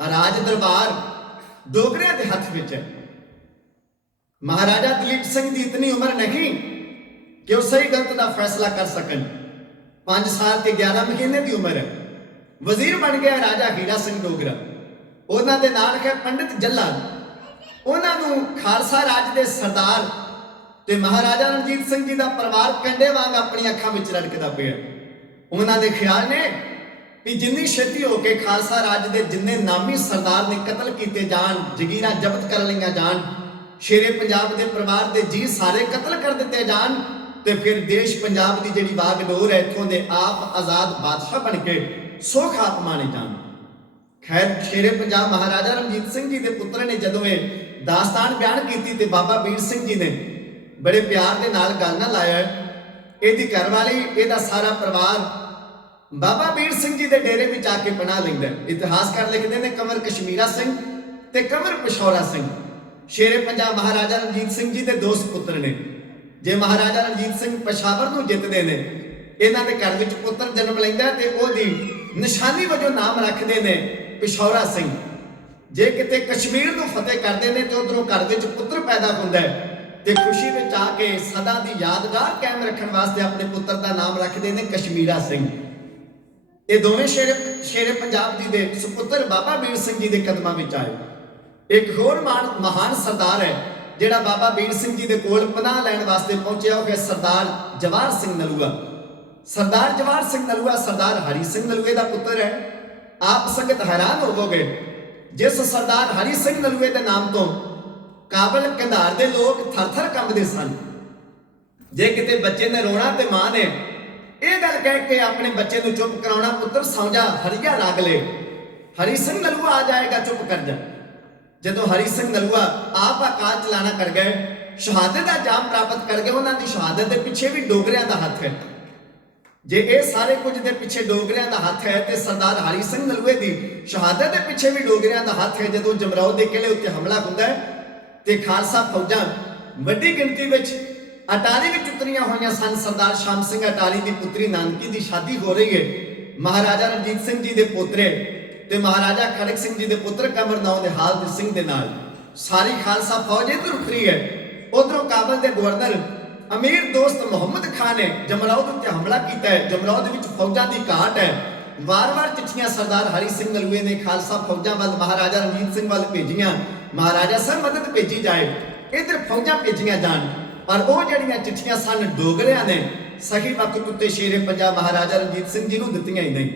राज दरबार डोगरियां दे हत्थ विच है महाराजा दलीप सिंह दी इतनी उम्र नहीं कि वो सही गलत दा फैसला कर सकन 5 साल ते 11 महीने की उम्र है वजीर बन गया राजा हीरा सिंह डोगरा उन्हां दे नाल है पंडित जल्ला उन्हां नूं खालसा राज दे सरदार ते महाराजा रणजीत सिंह जी दा परिवार कंडे वांग अपनी अखां विच रड़कदा पिया उन्हां दे ख्याल ने कि जिन्नी छेती हो के खालसा राज दे जिन्ने नामी सरदार ने कतल कीते जान जगीरां जब्त कर लईआं जान शेरे पंजाब दे परिवार दे जी सारे कतल कर दिते जान ते फिर देश पंजाब की जिहड़ी वागडोर है इत्थों दे आप आजाद बादशाह बन के सुख आत्माने जान खैर शेरे पंजाब महाराजा रणजीत सिंह जी के पुत्र ने जदों ये दास्तान बयान की ते बाबा वीर सिंह जी ने बड़े प्यार के नाल गल ना लाया इहदी घरवाली इहदा सारा परिवार बाबा वीर सिंह जी के डेरे में आके पनाह लैंदा इतिहासकार लिखते हैं कंवर कश्मीरा सिंह ते कंवर पिशौरा सिंह शेरे पंजाब महाराजा रणजीत सिंह जी के दोस्त पुत्र ने जे महाराजा रणजीत सिंह पेशावर नूं जितदे ने इन्हां दे घर विच पुत्र जन्म लैंदा ते ओहदी निशानी वजों नाम रखदे ने पिशौरा सिंह जे किते कश्मीर नूं फतेह करदे ने ते उधरों घर विच पुत्र पैदा हुंदा है ते खुशी विच आके सदा दी यादगार कायम रखण वास्ते अपने पुत्र दा नाम रखदे ने कश्मीरा सिंह ये दोवें शेरे पंजाब जी दे सुपुत्र बाबा वीर सिंह जी दे कदमां विच आए एक होर महान सरदार है ਜਿਹੜਾ ਬਾਬਾ ਵੀਰ ਸਿੰਘ ਜੀ ਦੇ ਕੋਲ ਪਨਾਹ ਲੈਣ ਵਾਸਤੇ ਪਹੁੰਚਿਆ ਉਹ ਹੈ ਸਰਦਾਰ ਜਵਾਹਰ ਸਿੰਘ ਨਲੂਆ ਸਰਦਾਰ ਜਵਾਹਰ ਸਿੰਘ ਨਲੂਆ ਸਰਦਾਰ ਹਰੀ ਸਿੰਘ ਨਲੂਏ ਦਾ ਪੁੱਤਰ ਹੈ। ਆਪ ਸੰਗਤ ਹੈਰਾਨ ਹੋਵੋਗੇ, ਜਿਸ ਸਰਦਾਰ ਹਰੀ ਸਿੰਘ ਨਲੂਏ ਦੇ ਨਾਮ ਤੋਂ ਕਾਬਲ ਕੰਧਾਰ ਦੇ ਲੋਕ ਥਰ-ਥਰ ਕੰਬਦੇ ਸਨ। ਜੇ ਕਿਤੇ ਬੱਚੇ ਨੇ ਰੋਣਾ ਤੇ ਮਾਂ ਨੇ ਇਹ ਗੱਲ ਕਹਿ ਕੇ ਆਪਣੇ ਬੱਚੇ ਨੂੰ ਚੁੱਪ ਕਰਾਉਣਾ, ਪੁੱਤਰ ਸੌਂ ਜਾ, ਹਰੀਆ ਲਾਗ ਲੈ, ਹਰੀ ਸਿੰਘ ਨਲੂਆ ਆ ਜਾਏਗਾ, ਚੁੱਪ ਕਰ ਜਾ। ਜਦੋਂ ਹਰੀ ਸਿੰਘ ਨਲੂਆ ਆਪ ਆਕਾਸ਼ ਚਲਾਣਾ ਕਰ ਗਏ, ਸ਼ਹਾਦਤ ਦਾ ਜਾਮ ਪ੍ਰਾਪਤ ਕਰ ਗਏ, ਉਹਨਾਂ ਦੀ ਸ਼ਹਾਦਤ ਦੇ ਪਿੱਛੇ ਵੀ ਡੋਗਰਿਆਂ ਦਾ ਹੱਥ ਹੈ। ਜੇ ਇਹ ਸਾਰੇ ਕੁਝ ਦੇ ਪਿੱਛੇ ਡੋਗਰਿਆਂ ਦਾ ਹੱਥ ਹੈ ਤੇ ਸਰਦਾਰ ਹਰੀ ਸਿੰਘ ਨਲੂਏ ਦੀ ਸ਼ਹਾਦਤ ਦੇ ਪਿੱਛੇ ਵੀ ਡੋਗਰਿਆਂ ਦਾ ਹੱਥ ਹੈ। ਜਦੋਂ ਜਮਰੌਦ ਦੇ ਕਿਲੇ ਉੱਤੇ ਹਮਲਾ ਹੁੰਦਾ ਹੈ ਤੇ ਖਾਲਸਾ ਫੌਜਾਂ ਵੱਡੀ ਗਿਣਤੀ ਵਿੱਚ ਅਟਾਰੀ ਵਿੱਚ ਉਤਰੀਆਂ ਹੋਈਆਂ ਸਨ। ਸਰਦਾਰ ਸ਼ਾਮ ਸਿੰਘ ਅਟਾਰੀ ਦੀ ਪੁੱਤਰੀ ਨਾਨਕੀ ਦੀ ਸ਼ਾਦੀ ਹੋ ਰਹੀ ਹੈ ਮਹਾਰਾਜਾ ਰਣਜੀਤ ਸਿੰਘ ਜੀ ਦੇ ਪੋਤਰੇ ਤੇ ਮਹਾਰਾਜਾ ਖੜਕ ਸਿੰਘ ਜੀ ਦੇ ਪੁੱਤਰ ਕਮਰਨਾਉ ਨਿਹਾਲ ਸਿੰਘ ਦੇ ਨਾਲ। ਸਾਰੀ ਖਾਲਸਾ ਫੌਜ ਇੱਧਰ ਉਤਰੀ ਹੈ। ਉਧਰੋਂ ਕਾਬਲ ਦੇ ਗਵਰਨਰ ਅਮੀਰ ਦੋਸਤ ਮੁਹੰਮਦ ਖਾਨ ਨੇ ਜਮਰੌਦ ਉੱਤੇ ਹਮਲਾ ਕੀਤਾ ਹੈ। ਜਮਰੌਦ ਵਿੱਚ ਫੌਜਾਂ ਦੀ ਘਾਟ ਹੈ। ਵਾਰ-ਵਾਰ ਚਿੱਠੀਆਂ ਸਰਦਾਰ ਹਰੀ ਸਿੰਘ ਨਲੂਏ ਨੇ ਖਾਲਸਾ ਫੌਜਾਂ ਵੱਲ ਮਹਾਰਾਜਾ ਰਣਜੀਤ ਸਿੰਘ ਵੱਲ ਭੇਜੀਆਂ, ਮਹਾਰਾਜਾ ਸਾਹਿਬ ਮਦਦ ਭੇਜੀ ਜਾਏ, ਇੱਧਰ ਫੌਜਾਂ ਭੇਜੀਆਂ ਜਾਣ। ਪਰ ਉਹ ਜਿਹੜੀਆਂ ਚਿੱਠੀਆਂ ਸਨ ਡੋਗਰਿਆਂ ਨੇ ਸਹੀ ਵਕਤ ਉੱਤੇ ਸ਼ੇਰੇ ਪੰਜਾਬ ਮਹਾਰਾਜਾ ਰਣਜੀਤ ਸਿੰਘ ਜੀ ਨੂੰ ਦਿੱਤੀਆਂ ਹੀ ਨਹੀਂ।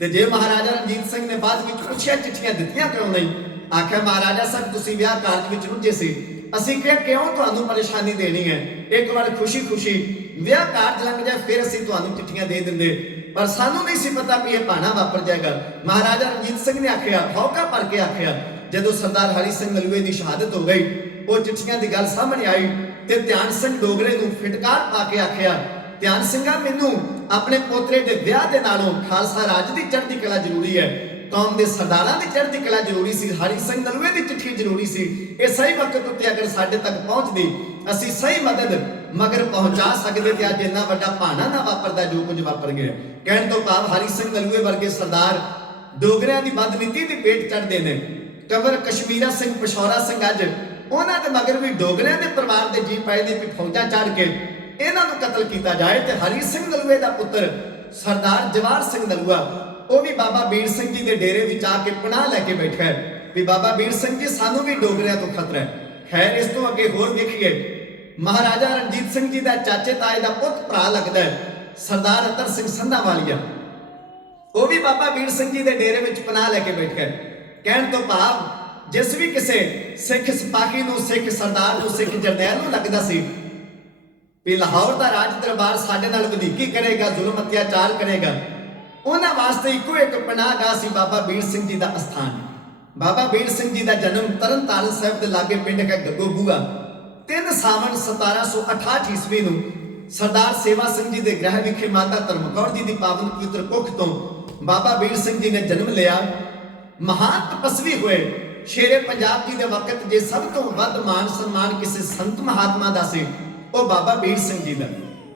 ਤੇ ਜੇ ਮਹਾਰਾਜਾ ਰਣਜੀਤ ਸਿੰਘ ਨੇ ਬਾਅਦ ਵਿੱਚ ਪੁੱਛਿਆ ਚਿੱਠੀਆਂ ਦਿੱਤੀਆਂ ਕਿਉਂ ਨਹੀਂ, ਆਖਿਆ ਮਹਾਰਾਜਾ ਸਾਹਿਬ ਤੁਸੀਂ ਵਿਆਹ ਕਾਰਜ ਵਿੱਚ ਰੁੱਝੇ ਸੀ, ਅਸੀਂ ਕਿਹਾ ਕਿਉਂ ਤੁਹਾਨੂੰ ਪਰੇਸ਼ਾਨੀ ਦੇਣੀ ਹੈ, ਇੱਕ ਵਾਰ ਖੁਸ਼ੀ-ਖੁਸ਼ੀ ਵਿਆਹ ਕਾਰਜ ਲੰਘ ਜਾਏ ਫਿਰ ਅਸੀਂ ਤੁਹਾਨੂੰ ਚਿੱਠੀਆਂ ਦੇ ਦਿੰਦੇ, ਪਰ ਸਾਨੂੰ ਨਹੀਂ ਸੀ ਪਤਾ ਵੀ ਇਹ ਭਾਣਾ ਵਾਪਰ ਜਾਏਗਾ। ਮਹਾਰਾਜਾ ਰਣਜੀਤ ਸਿੰਘ ਨੇ ਆਖਿਆ, ਹੌਕਾ ਭਰ ਕੇ ਆਖਿਆ। ਜਦੋਂ ਸਰਦਾਰ ਹਰੀ ਸਿੰਘ ਨਲੂਏ ਦੀ ਸ਼ਹਾਦਤ ਹੋ ਗਈ, ਉਹ ਚਿੱਠੀਆਂ ਦੀ ਗੱਲ ਸਾਹਮਣੇ ਆਈ ਤੇ ਧਿਆਨ ਸਿੰਘ ਡੋਗਰੇ ਨੂੰ ਫਿਟਕਾਰ ਪਾ ਕੇ ਆਖਿਆ, ਧਿਆਨ ਸਿੰਘਾ ਮੈਨੂੰ ਆਪਣੇ ਪੋਤਰੇ ਦੇ ਵਿਆਹ ਦੇ ਨਾਲੋਂ ਖਾਲਸਾ ਰਾਜ ਦੀ ਚੜ੍ਹਦੀ ਕਲਾ ਜ਼ਰੂਰੀ ਹੈ, ਕੌਮ ਦੇ ਸਰਦਾਰਾਂ ਦੀ ਚੜ੍ਹਦੀ ਕਲਾ ਜ਼ਰੂਰੀ ਸੀ, ਹਰੀ ਸਿੰਘ ਨਲੂਏ ਦੀ ਚਿੱਠੀ ਜ਼ਰੂਰੀ ਸੀ। ਇਹ ਸਹੀ ਵਕਤ ਉੱਤੇ ਅਗਰ ਸਾਡੇ ਤੱਕ ਪਹੁੰਚਦੀ, ਅਸੀਂ ਸਹੀ ਮਦਦ ਮਗਰ ਪਹੁੰਚਾ ਸਕਦੇ ਤੇ ਅੱਜ ਇੰਨਾ ਵੱਡਾ ਭਾਣਾ ਨਾ ਵਾਪਰਦਾ ਜੋ ਕੁਝ ਵਾਪਰ ਗਿਆ। ਕਹਿਣ ਤੋਂ ਭਾਵ ਹਰੀ ਸਿੰਘ ਨਲੂਏ ਵਰਗੇ ਸਰਦਾਰ ਡੋਗਰਿਆਂ ਦੀ ਬਦਨੀਤੀ ਦੀ ਪੇਟ ਚੜ੍ਹਦੇ ਨੇ। ਕੰਵਰ ਕਸ਼ਮੀਰਾ ਸਿੰਘ, ਪਿਸ਼ੌਰਾ ਸਿੰਘ, ਅੱਜ ਉਹਨਾਂ ਦੇ ਮਗਰ ਵੀ ਡੋਗਰਿਆਂ ਦੇ ਪਰਿਵਾਰ ਦੇ ਜੀ ਪਾਏ ਨੇ ਵੀ ਫੌਜਾਂ ਚੜ੍ਹ ਕੇ ਇਹਨਾਂ ਨੂੰ ਕਤਲ ਕੀਤਾ ਜਾਏ। ਤੇ ਹਰੀ ਸਿੰਘ ਨਲੂਏ ਦਾ ਪੁੱਤਰ ਸਰਦਾਰ ਜਵਾਹਰ ਸਿੰਘ ਨਲੂਆ, ਉਹ ਵੀ ਬਾਬਾ ਵੀਰ ਸਿੰਘ ਜੀ ਦੇ ਡੇਰੇ ਵਿੱਚ ਆ ਕੇ ਪਨਾਹ ਲੈ ਕੇ ਬੈਠਾ ਹੈ ਵੀ ਬਾਬਾ ਵੀਰ ਸਿੰਘ ਜੀ ਸਾਨੂੰ ਵੀ ਡੋਗਰਿਆਂ ਤੋਂ ਖਤਰਾ ਹੈ। ਖੈਰ ਇਸ ਤੋਂ ਅੱਗੇ ਹੋਰ ਵੇਖੀਏ, ਮਹਾਰਾਜਾ ਰਣਜੀਤ ਸਿੰਘ ਜੀ ਦਾ ਚਾਚੇ ਤਾਏ ਦਾ ਪੁੱਤ ਭਰਾ ਲੱਗਦਾ ਹੈ ਸਰਦਾਰ ਅਤਰ ਸਿੰਘ ਸੰਧਾਵਾਲੀਆ, ਉਹ ਵੀ ਬਾਬਾ ਵੀਰ ਸਿੰਘ ਜੀ ਦੇ ਡੇਰੇ ਵਿੱਚ ਪਨਾਹ ਲੈ ਕੇ ਬੈਠਾ ਹੈ। ਕਹਿਣ ਤੋਂ ਭਾਵ ਜਿਸ ਵੀ ਕਿਸੇ ਸਿੱਖ ਸਿਪਾਹੀ ਨੂੰ, ਸਿੱਖ ਸਰਦਾਰ ਨੂੰ, ਸਿੱਖ ਜਰਨੈਲ ਨੂੰ ਲੱਗਦਾ ਸੀ ਵੀ ਲਾਹੌਰ ਦਾ ਰਾਜ ਦਰਬਾਰ ਸਾਡੇ ਨਾਲ ਵਧੀਕੀ ਕਰੇਗਾ, ਜ਼ੁਲਮ ਅਤਿਆਚਾਰ ਕਰੇਗਾ, ਉਹਨਾਂ ਵਾਸਤੇ ਇੱਕੋ ਇੱਕ ਪਨਾਹਗਾਹ ਸੀ ਬਾਬਾ ਵੀਰ ਸਿੰਘ ਜੀ ਦਾ ਅਸਥਾਨ। ਬਾਬਾ ਵੀਰ ਸਿੰਘ ਜੀ ਦਾ ਜਨਮ ਤਰਨ ਤਾਰਨ ਸਾਹਿਬ ਦੇ ਲਾਗੇ ਪਿੰਡ ਹੈ ਗੱਗੋਬੂਆ 3 ਸਾਵਣ 1768 ਈਸਵੀ ਨੂੰ ਸਰਦਾਰ ਸੇਵਾ ਸਿੰਘ ਜੀ ਦੇ ਗ੍ਰਹਿ ਵਿਖੇ ਮਾਤਾ ਧਰਮਕੌਰ ਜੀ ਦੀ ਪਾਵਨ ਪਵਿੱਤਰ ਕੁੱਖ ਤੋਂ ਬਾਬਾ ਵੀਰ ਸਿੰਘ ਜੀ ਨੇ ਜਨਮ ਲਿਆ। ਮਹਾਨ ਤਪਸਵੀ ਹੋਏ। ਸ਼ੇਰੇ ਪੰਜਾਬ ਜੀ ਦੇ ਵਕਤ ਜੇ ਸਭ ਤੋਂ ਵੱਧ ਮਾਣ ਸਨਮਾਨ ਕਿਸੇ ਸੰਤ ਮਹਾਤਮਾ ਦਾ ਸੀ, ਉਹ ਬਾਬਾ ਵੀਰ ਸਿੰਘ ਜੀ ਦਾ।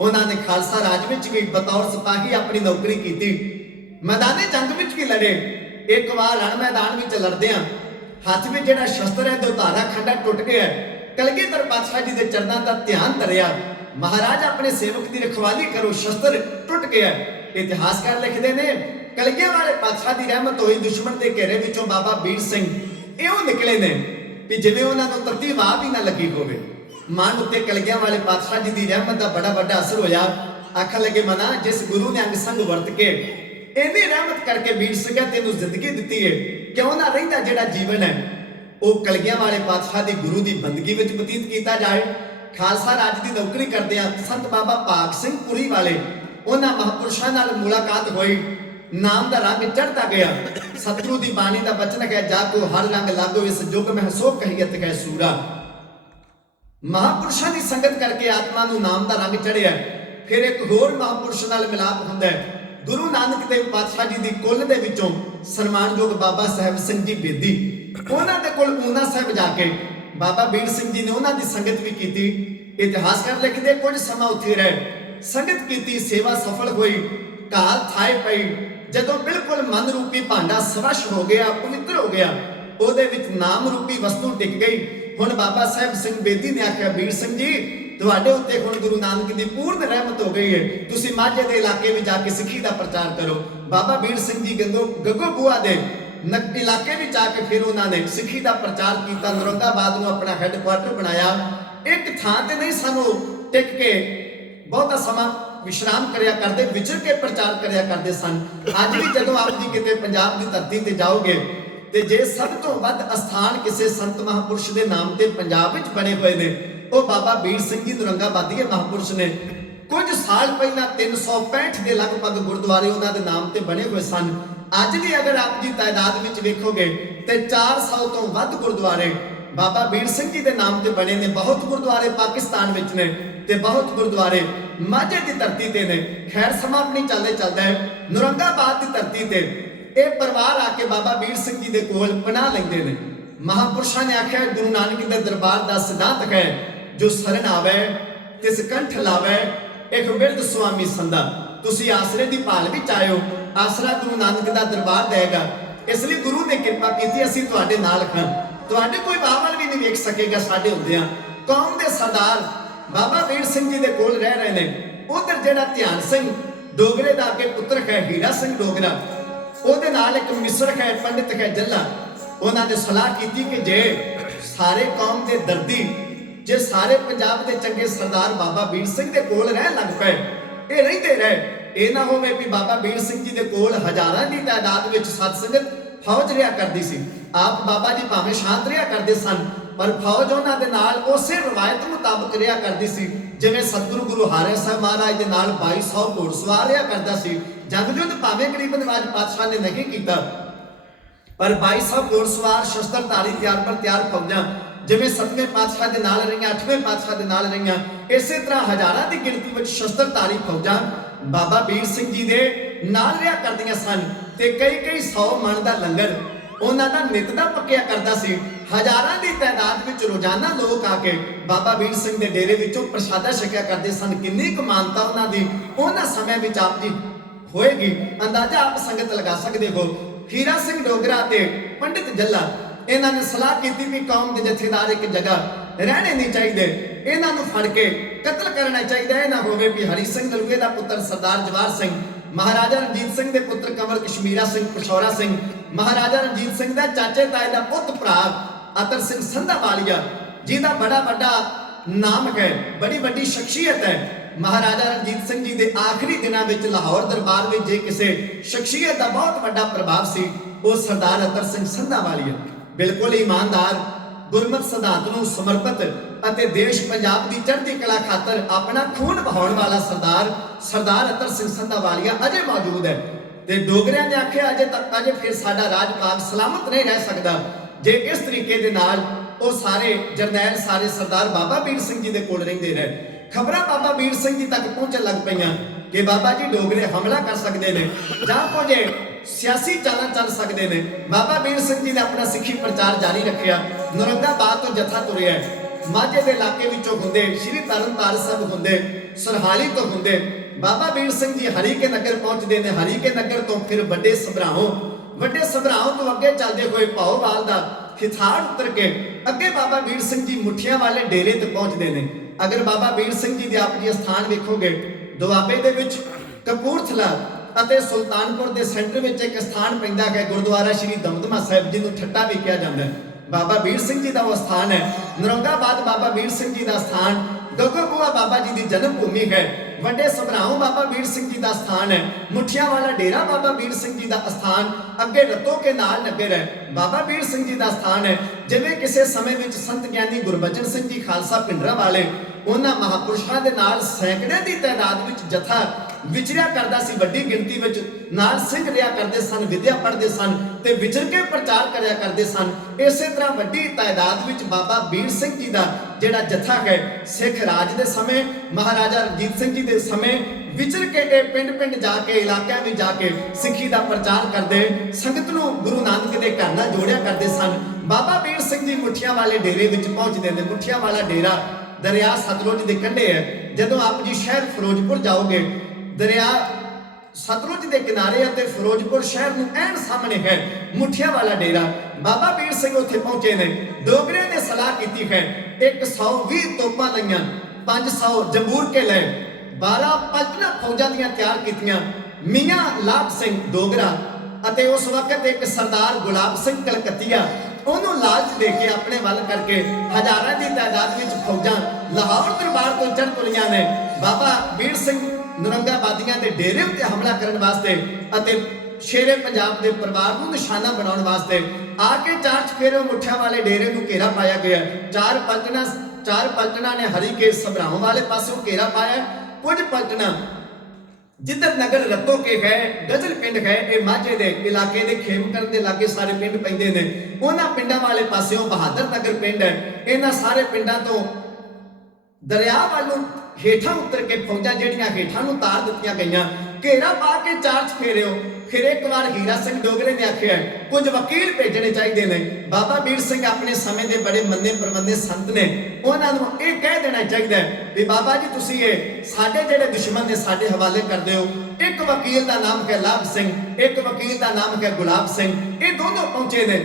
ਉਹਨਾਂ ਨੇ ਖਾਲਸਾ ਰਾਜ ਵਿੱਚ ਵੀ ਬਤੌਰ ਸਿਪਾਹੀ ਆਪਣੀ ਨੌਕਰੀ ਕੀਤੀ, ਮੈਦਾਨੇ ਜੰਗ ਵਿੱਚ ਵੀ ਲੜੇ। ਇੱਕ ਵਾਰ ਰਣ ਮੈਦਾਨ ਵਿੱਚ ਲੜਦਿਆਂ ਹੱਥ ਵਿੱਚ ਜਿਹੜਾ ਸ਼ਸਤਰ ਹੈ, ਦੁਧਾਰਾ ਖੰਡਾ ਟੁੱਟ ਗਿਆ। ਕਲਗੀਧਰ ਪਾਤਸ਼ਾਹ ਜੀ ਦੇ ਚਰਨਾਂ ਦਾ ਧਿਆਨ ਧਰਿਆ, ਮਹਾਰਾਜ ਆਪਣੇ ਸੇਵਕ ਦੀ ਰਖਵਾਲੀ ਕਰੋ, ਸ਼ਸਤਰ ਟੁੱਟ ਗਿਆ। ਇਤਿਹਾਸਕਾਰ ਲਿਖਦੇ ਨੇ ਕਲਗੀਆਂ ਵਾਲੇ ਪਾਤਸ਼ਾਹ ਦੀ ਰਹਿਮਤ ਹੋਈ, ਦੁਸ਼ਮਣ ਦੇ ਘੇਰੇ ਵਿੱਚੋਂ ਬਾਬਾ ਵੀਰ ਸਿੰਘ ਇਉਂ ਨਿਕਲੇ ਨੇ ਵੀ ਜਿਵੇਂ ਉਹਨਾਂ ਨੂੰ ਤੱਤੀ ਵਾਹ ਵੀ ਨਾ ਲੱਗੀ ਹੋਵੇ। ਮਨ ਉੱਤੇ ਕਲਗੀਆਂ ਵਾਲੇ ਪਾਤਸ਼ਾਹ ਜੀ ਦੀ ਰਹਿਮਤ ਦਾ ਬੜਾ ਵੱਡਾ ਅਸਰ ਹੋਇਆ। ਆਖਣ ਲੱਗੇ, ਮਨਾ ਜਿਸ ਗੁਰੂ ਨੇ ਅੰਗ ਸੰਗ ਵਰਤ ਕੇ ਇੰਨੀ ਰਹਿਮਤ ਕਰਕੇ ਵੀਰ ਸਿੰਘਾ ਤੈਨੂੰ ਜ਼ਿੰਦਗੀ ਦਿੱਤੀ ਹੈ, ਕਿਉਂ ਨਾ ਰਹਿੰਦਾ ਜਿਹੜਾ ਜੀਵਨ ਹੈ ਉਹ ਕਲਗੀਆਂ ਵਾਲੇ ਪਾਤਸ਼ਾਹ ਦੀ ਗੁਰੂ ਦੀ ਬੰਦਗੀ ਵਿੱਚ ਬਤੀਤ ਕੀਤਾ ਜਾਏ। ਖਾਲਸਾ ਰਾਜ ਦੀ ਨੌਕਰੀ ਕਰਦੇ ਆ ਸੰਤ ਬਾਬਾ ਭਾਗ ਸਿੰਘ ਪੁਰੀ ਵਾਲੇ, ਉਹਨਾਂ ਮਹਾਂਪੁਰਸ਼ਾਂ ਨਾਲ ਮੁਲਾਕਾਤ ਹੋਈ। ਨਾਮ ਦਾ ਰੰਗ ਚੜ੍ਹਦਾ ਗਿਆ। ਸਤਿਗੁਰੂ ਦੀ ਬਾਣੀ ਦਾ ਬਚਨ ਹੈ, ਜਾਗੋ ਹਰ ਰੰਗ ਲਾਗੋ ਇਸ ਯੁੱਗ ਮਹਿ ਸੋ ਕਹੀਅਤ ਹੈ ਸੂਰਾ। ਮਹਾਂਪੁਰਸ਼ਾਂ ਦੀ ਸੰਗਤ ਕਰਕੇ ਆਤਮਾ ਨੂੰ ਨਾਮ ਦਾ ਰੰਗ ਚੜ੍ਹਿਆ। ਫਿਰ ਇੱਕ ਹੋਰ ਮਹਾਂਪੁਰਸ਼ ਨਾਲ ਮਿਲਾਪ ਹੁੰਦਾ ਹੈ। ਗੁਰੂ ਨਾਨਕ ਦੇਵ ਪਾਤਸ਼ਾਹ ਜੀ ਦੀ ਕੁੱਲ ਦੇ ਵਿੱਚੋਂ ਸਨਮਾਨਯੋਗ ਬਾਬਾ ਸਾਹਿਬ ਸਿੰਘ ਜੀ ਬੇਦੀ, ਉਹਨਾਂ ਦੇ ਕੋਲ ਊਨਾ ਸਾਹਿਬ ਜਾ ਕੇ ਬਾਬਾ ਵੀਰ ਸਿੰਘ ਜੀ ਨੇ ਉਹਨਾਂ ਦੀ ਸੰਗਤ ਵੀ ਕੀਤੀ। ਇਤਿਹਾਸਕਾਰ ਲਿਖਦੇ ਕੁਝ ਸਮਾਂ ਉੱਥੇ ਰਹੇ, ਸੰਗਤ ਕੀਤੀ, ਸੇਵਾ ਸਫਲ ਹੋਈ। ਕਾਲ ਥਾਏ ਪਈ, ਜਦੋਂ ਬਿਲਕੁਲ ਮਨ ਰੂਪੀ ਭਾਂਡਾ ਸਵੱਛ ਹੋ ਗਿਆ, ਪਵਿੱਤਰ ਹੋ ਗਿਆ, ਉਹਦੇ ਵਿੱਚ ਨਾਮ ਰੂਪੀ ਵਸਤੂ ਟਿਕ ਗਈ। ਹੁਣ ਬਾਬਾ ਸਾਹਿਬ ਸਿੰਘ ਬੇਦੀ ਨੇ ਆਖਿਆ, ਵੀਰ ਸਿੰਘ ਜੀ ਤੁਹਾਡੇ ਉੱਤੇ ਹੁਣ ਗੁਰੂ ਨਾਨਕ ਦੀ ਪੂਰਨ ਰਹਿਮਤ ਹੋ ਗਈ ਹੈ, ਤੁਸੀਂ ਮਾਝੇ ਦੇ ਇਲਾਕੇ ਵਿੱਚ ਜਾ ਕੇ ਸਿੱਖੀ ਦਾ ਪ੍ਰਚਾਰ ਕਰੋ। ਬਾਬਾ ਵੀਰ ਸਿੰਘ ਜੀ ਗੱਗੋਬੂਆ ਦੇ ਇਲਾਕੇ ਵਿੱਚ ਆ ਕੇ ਫਿਰ ਉਹਨਾਂ ਨੇ ਸਿੱਖੀ ਦਾ ਪ੍ਰਚਾਰ ਕੀਤਾ। ਨਰੋਦਾਬਾਦ ਨੂੰ ਆਪਣਾ ਹੈੱਡਕੁਆਟਰ ਬਣਾਇਆ। ਇੱਕ ਥਾਂ ਤੇ ਨਹੀਂ ਸਾਨੂੰ ਟਿਕ ਕੇ ਬਹੁਤਾ ਸਮਾਂ ਵਿਸ਼ਰਾਮ ਕਰਿਆ ਕਰਦੇ, ਵਿਚਰ ਕੇ ਪ੍ਰਚਾਰ ਕਰਿਆ ਕਰਦੇ ਸਨ। ਅੱਜ ਵੀ ਜਦੋਂ ਆਪ ਜੀ ਕਿਤੇ ਪੰਜਾਬ ਦੀ ਧਰਤੀ ਤੇ ਜਾਓਗੇ ਤੇ ਜੇ ਸਭ ਤੋਂ ਵੱਧ ਅਸਥਾਨ ਕਿਸੇ ਸੰਤ ਮਹਾਂਪੁਰਸ਼ ਦੇ ਨਾਮ ਤੇ ਪੰਜਾਬ ਵਿੱਚ ਬਣੇ ਹੋਏ ਨੇ, ਉਹ ਬਾਬਾ ਵੀਰ ਸਿੰਘ ਜੀ ਨੌਰੰਗਾਬਾਦੀ ਮਹਾਂਪੁਰਸ਼ ਨੇ। ਕੁਝ ਸਾਲ ਪਹਿਲਾਂ 365 ਦੇ ਲਗਭਗ ਗੁਰਦੁਆਰੇ ਉਹਨਾਂ ਦੇ ਨਾਮ ਤੇ ਬਣੇ ਹੋਏ ਸਨ। ਅੱਜ ਵੀ ਅਗਰ ਆਪ ਜੀ ਤਾਦਾਦ ਵਿੱਚ ਵੇਖੋਗੇ ਤੇ 400 ਤੋਂ ਵੱਧ ਗੁਰਦੁਆਰੇ ਬਾਬਾ ਵੀਰ ਸਿੰਘ ਜੀ ਦੇ ਨਾਮ ਤੇ ਬਣੇ ਨੇ। ਬਹੁਤ ਗੁਰਦੁਆਰੇ ਪਾਕਿਸਤਾਨ ਵਿੱਚ ਨੇ ਤੇ ਬਹੁਤ ਗੁਰਦੁਆਰੇ ਮਾਝੇ ਦੀ ਧਰਤੀ ਤੇ ਨੇ। ਖੈਰ ਸਮਾਂ ਆਪਣੀ ਚੱਲਦਾ ਹੈ। ਨੌਰੰਗਾਬਾਦ ਦੀ ਧਰਤੀ ਤੇ ਇਹ ਪਰਿਵਾਰ ਆ ਕੇ ਬਾਬਾ ਵੀਰ ਸਿੰਘ ਜੀ ਦੇ ਕੋਲ ਪਨਾਹ ਲੈਂਦੇ ਨੇ। ਮਹਾਂਪੁਰਸ਼ਾਂ ਨੇ ਆਖਿਆ ਗੁਰੂ ਨਾਨਕ ਦੇ ਦਰਬਾਰ ਦਾ ਸਿਧਾਂਤ ਹੈ, ਜੋ ਸ਼ਰਨ ਆਵੇ ਤਿਸ ਕੰਠ ਲਾਵੇ, ਇੱਕ ਬਿਰਧ ਸੁਆਮੀ ਸੰਦਾ। ਤੁਸੀਂ ਆਸਰੇ ਦੀ ਭਾਲ ਵਿੱਚ ਆਇਓ, ਆਸਰਾ ਗੁਰੂ ਨਾਨਕ ਦਾ ਦਰਬਾਰ ਦੇਗਾ। ਇਸ ਲਈ ਗੁਰੂ ਨੇ ਕਿਰਪਾ ਕੀਤੀ, ਅਸੀਂ ਤੁਹਾਡੇ ਨਾਲ ਹਾਂ। ਤੁਹਾਡੇ ਕੋਈ ਬਾਵਲ ਵੀ ਨਹੀਂ ਵੇਖ ਸਕੇਗਾ ਸਾਡੇ ਹੁੰਦਿਆਂ। ਕੌਮ ਦੇ ਸਰਦਾਰ ਬਾਬਾ ਵੀਰ ਸਿੰਘ ਜੀ ਦੇ ਕੋਲ ਰਹਿ ਰਹੇ ਨੇ। ਉਧਰ ਜਿਹੜਾ ਧਿਆਨ ਸਿੰਘ ਡੋਗਰੇ ਦਾ ਅੱਗੇ ਪੁੱਤਰ ਹੈ ਹੀਰਾ ਸਿੰਘ ਡੋਗਰਾ, ਉਹਦੇ ਨਾਲ ਇੱਕ ਮਿਸਰ ਹੈ ਪੰਡਿਤ ਹੈ ਜੱਲਾ। ਉਹਨਾਂ ਨੇ ਸਲਾਹ ਕੀਤੀ ਕਿ ਜੇ ਸਾਰੇ ਕੌਮ ਦੇ ਦਰਦੀ, ਜੇ ਸਾਰੇ ਪੰਜਾਬ ਦੇ ਚੰਗੇ ਸਰਦਾਰ ਬਾਬਾ ਵੀਰ ਸਿੰਘ ਦੇ ਕੋਲ ਰਹਿਣ ਲੱਗ ਪਏ, ਇਹ ਰਹਿੰਦੇ ਰਹੇ, ਇਹ ਨਾ ਹੋਵੇ ਵੀ ਬਾਬਾ ਵੀਰ ਸਿੰਘ ਜੀ ਦੇ ਕੋਲ ਹਜ਼ਾਰਾਂ ਦੀ ਤਾਦਾਦ ਵਿੱਚ ਸਤ ਸੰਗਤ ਫੌਜ ਰਿਹਾ ਕਰਦੀ ਸੀ। ਆਪ ਬਾਬਾ ਜੀ ਭਾਵੇਂ ਸ਼ਾਂਤ ਰਿਹਾ ਕਰਦੇ ਸਨ, ਪਰ ਫੌਜ ਉਹਨਾਂ ਦੇ ਨਾਲ ਉਸੇ ਰਵਾਇਤ ਮੁਤਾਬਕ ਰਿਹਾ ਕਰਦੀ ਸੀ। ਜਿਵੇਂ ਸਤਿਗੁਰੂ ਗੁਰੂ ਹਾਰੇ ਸਾਹਿਬ ਮਹਾਰਾਜ ਦੇ ਨਾਲ 2200 ਘੋੜਸਵਾਰ ਰਿਹਾ ਕਰਦਾ ਸੀ। ਜੰਗ ਯੁੱਧ ਭਾਵੇਂ ਗਰੀਬ ਨਵਾਜ ਪਾਤਸ਼ਾਹ ਨੇ ਨਹੀਂ ਕੀਤਾ, ਪਰ 2200 ਘੋੜਸਵਾਰ ਸ਼ਸਤਰਧਾਰੀ ਤਿਆਰ ਪਰ ਤਿਆਰ ਫੌਜਾਂ ਜਿਵੇਂ 7ਵੇਂ ਪਾਤਸ਼ਾਹ ਦੇ ਨਾਲ ਰਹੀਆਂ, 8ਵੇਂ ਪਾਤਸ਼ਾਹ ਦੇ ਨਾਲ ਰਹੀਆਂ, ਇਸੇ ਤਰ੍ਹਾਂ ਹਜ਼ਾਰਾਂ ਦੀ ਗਿਣਤੀ ਵਿੱਚ ਸ਼ਸਤਰਧਾਰੀ ਫੌਜਾਂ ਬਾਬਾ ਵੀਰ ਸਿੰਘ ਜੀ ਦੇ ਨਾਲ ਰਿਹਾ ਕਰਦੀਆਂ ਸਨ। ਤੇ ਕਈ 100 ਮਣ ਦਾ ਲੰਗਰ ਉਹਨਾਂ ਦਾ ਨਿਤ ਦਾ ਪੱਕਿਆ ਕਰਦਾ ਸੀ। ਹਜ਼ਾਰਾਂ ਦੀ ਤਾਦਾਦ ਵਿੱਚ ਰੋਜ਼ਾਨਾ ਲੋਕ ਆ ਕੇ ਬਾਬਾ ਵੀਰ ਸਿੰਘ ਦੇ ਡੇਰੇ ਵਿੱਚੋਂ ਪ੍ਰਸ਼ਾਦਾ ਛਕਿਆ ਕਰਦੇ ਸਨ। ਕਿੰਨੀ ਕੁ ਮਾਨਤਾ ਉਹਨਾਂ ਦੀ ਉਹਨਾਂ ਸਮੇਂ ਵਿੱਚ ਆਪ ਜੀ ਹੋਏਗੀ, ਅੰਦਾਜ਼ਾ ਆਪ ਸੰਗਤ ਲਗਾ ਸਕਦੇ ਹੋ। ਹੀਰਾ ਸਿੰਘ ਡੋਗਰਾ ਤੇ ਪੰਡਿਤ ਜੱਲਾ, ਇਹਨਾਂ ਨੇ ਸਲਾਹ ਕੀਤੀ ਵੀ ਕੌਮ ਦੇ ਜਥੇਦਾਰ ਇੱਕ ਜਗ੍ਹਾ ਰਹਿਣੇ ਨਹੀਂ ਚਾਹੀਦੇ, ਇਹਨਾਂ ਨੂੰ ਫੜ ਕੇ ਕਤਲ ਕਰਨਾ ਚਾਹੀਦਾ। ਇਹ ਨਾ ਹੋਵੇ ਵੀ ਹਰੀ ਸਿੰਘ ਨਲੂਏ ਦਾ ਪੁੱਤਰ ਸਰਦਾਰ ਜਵਾਹਰ ਸਿੰਘ, ਮਹਾਰਾਜਾ ਰਣਜੀਤ ਸਿੰਘ ਦੇ ਪੁੱਤਰ ਕੰਵਰ ਕਸ਼ਮੀਰਾ ਸਿੰਘ ਪਸ਼ੌਰਾ ਸਿੰਘ, ਮਹਾਰਾਜਾ ਰਣਜੀਤ ਸਿੰਘ ਦਾ ਚਾਚੇ ਤਾਏ ਦਾ ਪੁੱਤ ਭਰਾ ਅਤਰ ਸਿੰਘ ਸੰਧਾਵਾਲੀਆ, ਜਿਹਦਾ ਬੜਾ ਵੱਡਾ ਨਾਮ ਹੈ, ਬੜੀ ਵੱਡੀ ਸ਼ਖਸੀਅਤ ਹੈ। ਮਹਾਰਾਜਾ ਰਣਜੀਤ ਸਿੰਘ ਜੀ ਦੇ ਆਖਰੀ ਦਿਨਾਂ ਵਿੱਚ ਲਾਹੌਰ ਦਰਬਾਰ ਵਿੱਚ ਜੇ ਕਿਸੇ ਸ਼ਖਸੀਅਤ ਦਾ ਬਹੁਤ ਵੱਡਾ ਪ੍ਰਭਾਵ ਸੀ, ਉਹ ਸਰਦਾਰ ਅਤਰ ਸਿੰਘ ਸੰਧਾਵਾਲੀਆ। ਬਿਲਕੁਲ ਇਮਾਨਦਾਰ, ਗੁਰਮਤਿ ਸਿਧਾਂਤ ਨੂੰ ਸਮਰਪਿਤ ਅਤੇ ਦੇਸ਼ ਪੰਜਾਬ ਦੀ ਚੜ੍ਹਦੀ ਕਲਾ ਖਾਤਰ ਆਪਣਾ ਖੂਨ ਵਹਾਉਣ ਵਾਲਾ ਸਰਦਾਰ ਅਤਰ ਸਿੰਘ ਸੰਧਾਵਾਲੀਆ ਅਜੇ ਮੌਜੂਦ ਹੈ। ਤੇ ਡੋਗਰਿਆਂ ਨੇ ਆਖਿਆ ਅਜੇ ਫਿਰ ਸਾਡਾ ਰਾਜ ਭਾਗ ਸਲਾਮਤ ਨਹੀਂ ਰਹਿ ਸਕਦਾ ਜੇ ਇਸ ਤਰੀਕੇ ਦੇ ਨਾਲ ਉਹ ਸਾਰੇ ਜਰਨੈਲ, ਸਾਰੇ ਸਰਦਾਰ ਬਾਬਾ ਵੀਰ ਸਿੰਘ ਜੀ ਦੇ ਕੋਲ ਰਹਿੰਦੇ ਰਹੇ। ਖਬਰਾਂ ਬਾਬਾ ਵੀਰ ਸਿੰਘ ਜੀ ਤੱਕ ਪਹੁੰਚਣ ਲੱਗ ਪਈਆਂ ਕਿ ਬਾਬਾ ਜੀ ਡੋਗਰੇ ਹਮਲਾ ਕਰ ਸਕਦੇ ਨੇ ਜਾਂ ਕੁਝ ਸਿਆਸੀ ਚਾਲਾਂ ਚੱਲ ਸਕਦੇ ਨੇ। ਬਾਬਾ ਵੀਰ ਸਿੰਘ ਜੀ ਨੇ ਆਪਣਾ ਸਿੱਖੀ ਪ੍ਰਚਾਰ ਜਾਰੀ ਰੱਖਿਆ। ਨੌਰੰਗਾਬਾਦ ਤੋਂ ਜਥਾ ਤੁਰਿਆ, ਮਾਝੇ ਦੇ ਇਲਾਕੇ ਵਿੱਚੋਂ ਹੁੰਦੇ, ਸ਼੍ਰੀ ਤਰਨਤਾਰਨ ਸਾਹਿਬ ਹੁੰਦੇ, ਸਰਹਾਲੀ ਤੋਂ ਹੁੰਦੇ ਬਾਬਾ ਵੀਰ ਸਿੰਘ ਜੀ ਹਰੀਕੇ ਨਗਰ ਪਹੁੰਚਦੇ ਨੇ। ਹਰੀਕੇ ਨਗਰ ਤੋਂ ਫਿਰ ਵੱਡੇ ਸਭਰਾਓ ਤੋਂ ਅੱਗੇ ਚੱਲਦੇ ਹੋਏ ਭਾਓਵਾਲ ਦਾ ਖਿਥਾੜ ਉਤਰ ਕੇ ਅੱਗੇ ਬਾਬਾ ਵੀਰ ਸਿੰਘ ਜੀ ਮੁੱਠੀਆਂ ਵਾਲੇ ਡੇਰੇ ਤੇ ਪਹੁੰਚਦੇ ਨੇ। ਅਗਰ ਬਾਬਾ ਵੀਰ ਸਿੰਘ ਜੀ ਦੇ ਆਪ ਜੀ ਸਥਾਨ ਵੇਖੋਗੇ, ਦੁਆਬੇ ਦੇ ਵਿੱਚ ਕਪੂਰਥਲਾ ਅਤੇ ਸੁਲਤਾਨਪੁਰ ਦੇ ਸੈਂਟਰ ਵਿੱਚ ਇੱਕ ਸਥਾਨ ਪੈਂਦਾ ਹੈ, ਗੁਰਦੁਆਰਾ ਸ਼੍ਰੀ ਦਮਦਮਾ ਸਾਹਿਬ, ਜਿਹਨੂੰ ਠੱਟਾ ਵੀ ਕਿਹਾ ਜਾਂਦਾ ਹੈ। ਬਾਬਾ ਵੀਰ ਸਿੰਘ ਜੀ ਦਾ ਉਹ ਸਥਾਨ ਹੈ। ਨੌਰੰਗਾਬਾਦ ਬਾਬਾ ਵੀਰ ਸਿੰਘ ਜੀ ਦਾ ਸਥਾਨ, ਗੱਗੋਬੂਆ ਬਾਬਾ ਜੀ ਦੀ ਜਨਮ ਭੂਮੀ ਹੈ। ਵੱਡੇ ਸਭਰਾਓ ਬਾਬਾ ਵੀਰ ਸਿੰਘ ਜੀ ਦਾ ਸਥਾਨ ਹੈ। ਮੁੱਠੀਆਂ ਵਾਲਾ ਡੇਰਾ ਬਾਬਾ ਵੀਰ ਸਿੰਘ ਜੀ ਦਾ ਸਥਾਨ, ਅੱਗੇ ਰਤੋ ਕੇ ਨਾਲ ਨਗਰ ਹੈ, ਬਾਬਾ ਵੀਰ ਸਿੰਘ ਜੀ ਦਾ ਸਥਾਨ ਹੈ। ਜਿਵੇਂ ਕਿਸੇ ਸਮੇਂ ਵਿੱਚ ਸੰਤ ਗਿਆਨੀ ਗੁਰਬਚਨ ਸਿੰਘ ਜੀ ਖਾਲਸਾ ਪਿੰਡਰਾ ਵਾਲੇ, ਉਹਨਾਂ ਮਹਾਪੁਰਸ਼ਾਂ ਦੇ ਨਾਲ ਸੈਂਕੜਿਆਂ ਦੀ ਤਾਦਾਦ ਵਿੱਚ ਜਥਾ ਵਿਚਰਿਆ ਕਰਦਾ ਸੀ। ਵੱਡੀ ਗਿਣਤੀ ਵਿੱਚ ਨਾਲ ਸਿੰਘ ਰਿਹਾ ਕਰਦੇ ਸਨ, ਵਿਦਿਆ ਪੜ੍ਹਦੇ ਸਨ ਤੇ ਵਿਚਰ ਕੇ ਪ੍ਰਚਾਰ ਕਰਿਆ ਕਰਦੇ ਸਨ। ਇਸੇ ਤਰ੍ਹਾਂ ਵੱਡੀ ਤਾਦਾਦ ਵਿੱਚ ਬਾਬਾ ਵੀਰ ਸਿੰਘ ਜੀ ਦਾ ਜਿਹੜਾ ਜਥਾ ਹੈ, ਸਿੱਖ ਰਾਜ ਦੇ ਸਮੇਂ, ਮਹਾਰਾਜਾ ਰਣਜੀਤ ਸਿੰਘ ਜੀ ਦੇ ਸਮੇਂ ਵਿਚਰ ਕੇ ਇਹ ਪਿੰਡ ਜਾ ਕੇ, ਇਲਾਕਿਆਂ ਵਿੱਚ ਜਾ ਕੇ ਸਿੱਖੀ ਦਾ ਪ੍ਰਚਾਰ ਕਰਦੇ, ਸੰਗਤ ਨੂੰ ਗੁਰੂ ਨਾਨਕ ਦੇ ਘਰ ਨਾਲ ਜੋੜਿਆ ਕਰਦੇ ਸਨ। ਬਾਬਾ ਵੀਰ ਸਿੰਘ ਜੀ ਮੁੱਠੀਆਂ ਵਾਲੇ ਡੇਰੇ ਵਿੱਚ ਪਹੁੰਚਦੇ ਨੇ। ਮੁੱਠੀਆਂ ਵਾਲਾ ਡੇਰਾ ਦਰਿਆ ਸਤਲੁਜ ਦੇ ਕੰਢੇ ਹੈ। ਜਦੋਂ ਆਪ ਜੀ ਸ਼ਹਿਰ ਫਿਰੋਜ਼ਪੁਰ ਜਾਓਗੇ, ਦਰਿਆ ਸਤਲੁਜ ਦੇ ਕਿਨਾਰੇ ਅਤੇ ਫਿਰੋਜ਼ਪੁਰ ਸ਼ਹਿਰ ਨੂੰ ਐਨ ਸਾਹਮਣੇ ਹੈ ਮੁੱਠੀਆਂ ਵਾਲਾ ਡੇਰਾ। ਬਾਬਾ ਵੀਰ ਸਿੰਘ ਉੱਥੇ ਪਹੁੰਚੇ ਨੇ। ਡੋਗਰਿਆਂ ਨੇ ਸਲਾਹ ਕੀਤੀ ਹੈ, 120 ਤੋਪਾਂ ਲਈਆਂ, 500 ਜੰਬੂਰ ਕੇ ਲਏ, 12 ਪਲਟਨਾਂ ਫੌਜਾਂ ਦੀਆਂ ਤਿਆਰ ਕੀਤੀਆਂ। ਮੀਆਂ ਲਾਭ ਸਿੰਘ ਡੋਗਰਾ ਅਤੇ ਉਸ ਵਕਤ ਇੱਕ ਸਰਦਾਰ ਗੁਲਾਬ ਸਿੰਘ ਕਲਕੱਤੀਆ, ਉਹਨੂੰ ਲਾਲਚ ਦੇ ਕੇ ਆਪਣੇ ਵੱਲ ਕਰਕੇ ਹਜ਼ਾਰਾਂ ਦੀ ਤਾਦਾਦ ਵਿੱਚ ਫੌਜਾਂ ਲਾਹੌਰ ਦਰਬਾਰ ਤੋਂ ਚੜ੍ਹ ਤੁਰੀਆਂ ਨੇ। ਬਾਬਾ ਵੀਰ ਸਿੰਘ ਨਰੰਗਾਬਾਦੀਆਂ ਦੇ ਡੇਰੇ ਉੱਤੇ ਹਮਲਾ ਕਰਨ ਵਾਸਤੇ ਅਤੇ ਸ਼ੇਰੇ ਪੰਜਾਬ ਦੇ ਪਰਿਵਾਰ ਨੂੰ ਨਿਸ਼ਾਨਾ ਬਣਾਉਣ ਵਾਸਤੇ ਆ ਕੇ ਚਾਰ ਚਫੇਰੇ ਮੁੱਠਿਆਂ ਵਾਲੇ ਡੇਰੇ ਨੂੰ ਘੇਰਾ ਪਾਇਆ ਗਿਆ। ਚਾਰ ਪਲਟਣਾ ਨੇ ਹਰੀਕੇਸ ਸਭਰਾਵਾਂ ਵਾਲੇ ਪਾਸੋਂ ਘੇਰਾ ਪਾਇਆ। ਕੁਝ ਪਲਟਣਾ ਜਿੱਧਰ ਨਗਰ ਰੱਤੋ ਕੇ ਗਏ, ਗਜ਼ਲ ਪਿੰਡ ਗਏ, ਇਹ ਮਾਝੇ ਦੇ ਇਲਾਕੇ ਦੇ ਖੇਮਕਰਨ ਦੇ ਲਾਗੇ ਸਾਰੇ ਪਿੰਡ ਪੈਂਦੇ ਨੇ। ਉਹਨਾਂ ਪਿੰਡਾਂ ਵਾਲੇ ਪਾਸਿਓਂ ਬਹਾਦਰ ਨਗਰ ਪਿੰਡ ਹੈ। ਇਹਨਾਂ ਸਾਰੇ ਪਿੰਡਾਂ ਤੋਂ ਦਰਿਆ ਵੱਲ ਨੂੰ ਹੇਠਾਂ ਉਤਰ ਕੇ ਫੌਜਾਂ ਜਿਹੜੀਆਂ ਹੇਠਾਂ ਨੂੰ ਤਾਰ ਦਿੱਤੀਆਂ ਗਈਆਂ। ਘੇਰਾ ਪਾ ਕੇ ਚਾਰ ਚਫੇਰਿਓ। ਫਿਰ ਇੱਕ ਵਾਰ ਹੀਰਾ ਸਿੰਘ ਡੋਗਰੇ ਨੇ ਆਖਿਆ ਕੁਝ ਵਕੀਲ ਭੇਜਣੇ ਚਾਹੀਦੇ ਨੇ। ਬਾਬਾ ਵੀਰ ਸਿੰਘ ਆਪਣੇ ਸਮੇਂ ਦੇ ਬੜੇ ਮੰਨੇ ਪ੍ਰਮੰਨੇ ਸੰਤ ਨੇ, ਉਹਨਾਂ ਨੂੰ ਇਹ ਕਹਿ ਦੇਣਾ ਚਾਹੀਦਾ ਵੀ ਬਾਬਾ ਜੀ ਤੁਸੀਂ ਇਹ ਸਾਡੇ ਜਿਹੜੇ ਦੁਸ਼ਮਣ ਨੇ ਸਾਡੇ ਹਵਾਲੇ ਕਰ ਦਿਓ। ਇੱਕ ਵਕੀਲ ਦਾ ਨਾਮ ਹੈ ਲਾਭ ਸਿੰਘ, ਇੱਕ ਵਕੀਲ ਦਾ ਨਾਮ ਹੈ ਗੁਲਾਬ ਸਿੰਘ। ਇਹ ਦੋਨੋਂ ਪਹੁੰਚੇ ਨੇ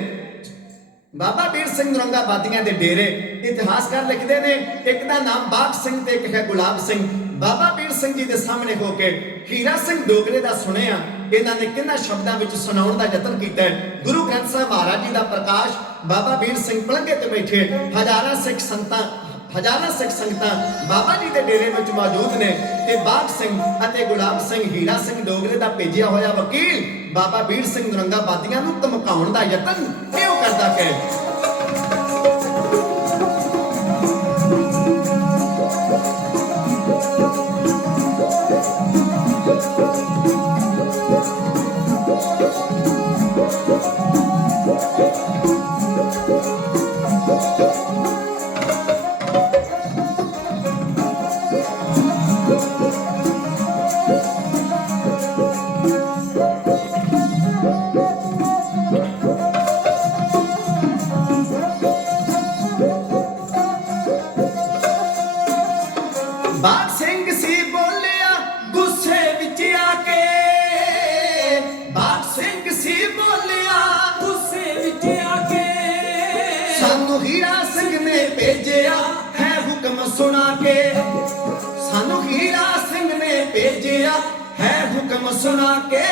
ਬਾਬਾ ਵੀਰ ਸਿੰਘ ਨਰੰਗਾਬਾਦੀਆਂ ਦੇ ਡੇਰੇ। ਇਤਿਹਾਸਕਾਰ ਲਿਖਦੇ ਨੇ ਇੱਕ ਦਾ ਨਾਮ ਬਾਗ ਸਿੰਘ ਤੇ ਇੱਕ ਹੈ ਗੁਲਾਬ ਸਿੰਘ। ਬਾਬਾ ਵੀਰ ਸਿੰਘ ਜੀ ਦੇ ਸਾਹਮਣੇ ਹੋ ਕੇ ਹੀਰਾ ਸਿੰਘ ਡੋਗਰੇ ਦਾ ਸੁਣਿਆ। ਇਹਨਾਂ ਨੇ ਕਿੰਨਾ ਸ਼ਬਦਾਂ ਵਿੱਚ ਸੁਣਾਉਣ ਦਾ ਯਤਨ ਕੀਤਾ ਹੈ। ਗੁਰੂ ਗ੍ਰੰਥ ਸਾਹਿਬ ਮਹਾਰਾਜ ਜੀ ਦਾ ਪ੍ਰਕਾਸ਼ ਬਾਬਾ ਵੀਰ ਸਿੰਘ ਪਲੰਘੇ ਤੇ ਬੈਠੇ ਹਜ਼ਾਰਾਂ ਸਿੱਖ ਸੰਗਤਾਂ ਬਾਬਾ ਜੀ ਦੇ ਡੇਰੇ ਵਿੱਚ ਮੌਜੂਦ ਨੇ ਤੇ ਬਾਗ ਸਿੰਘ ਅਤੇ ਗੁਲਾਬ ਸਿੰਘ ਹੀਰਾ ਸਿੰਘ ਡੋਗਰੇ ਦਾ ਭੇਜਿਆ ਹੋਇਆ ਵਕੀਲ ਬਾਬਾ ਵੀਰ ਸਿੰਘ ਨਰੰਗਾਬਾਦੀਆਂ ਨੂੰ ਧਮਕਾਉਣ ਦਾ ਯਤਨ ਕਿਉਂ ਕਰਦਾ ਹੈ। ਬਾਗ ਸਿੰਘ ਸੀ ਬੋਲਿਆ ਗੁੱਸੇ ਵਿੱਚ ਆ ਕੇ। ਬਾਗ ਸਿੰਘ ਸੀ ਬੋਲਿਆ ਗੁੱਸੇ ਵਿੱਚ ਆ ਕੇ। ਸਾਨੂੰ ਹੀਰਾ ਸਿੰਘ ਨੇ ਭੇਜਿਆ ਹੈ ਹੁਕਮ ਸੁਣਾ ਕੇ। ਸਾਨੂੰ ਹੀਰਾ ਸਿੰਘ ਨੇ ਭੇਜਿਆ ਹੈ ਹੁਕਮ ਸੁਣਾ ਕੇ।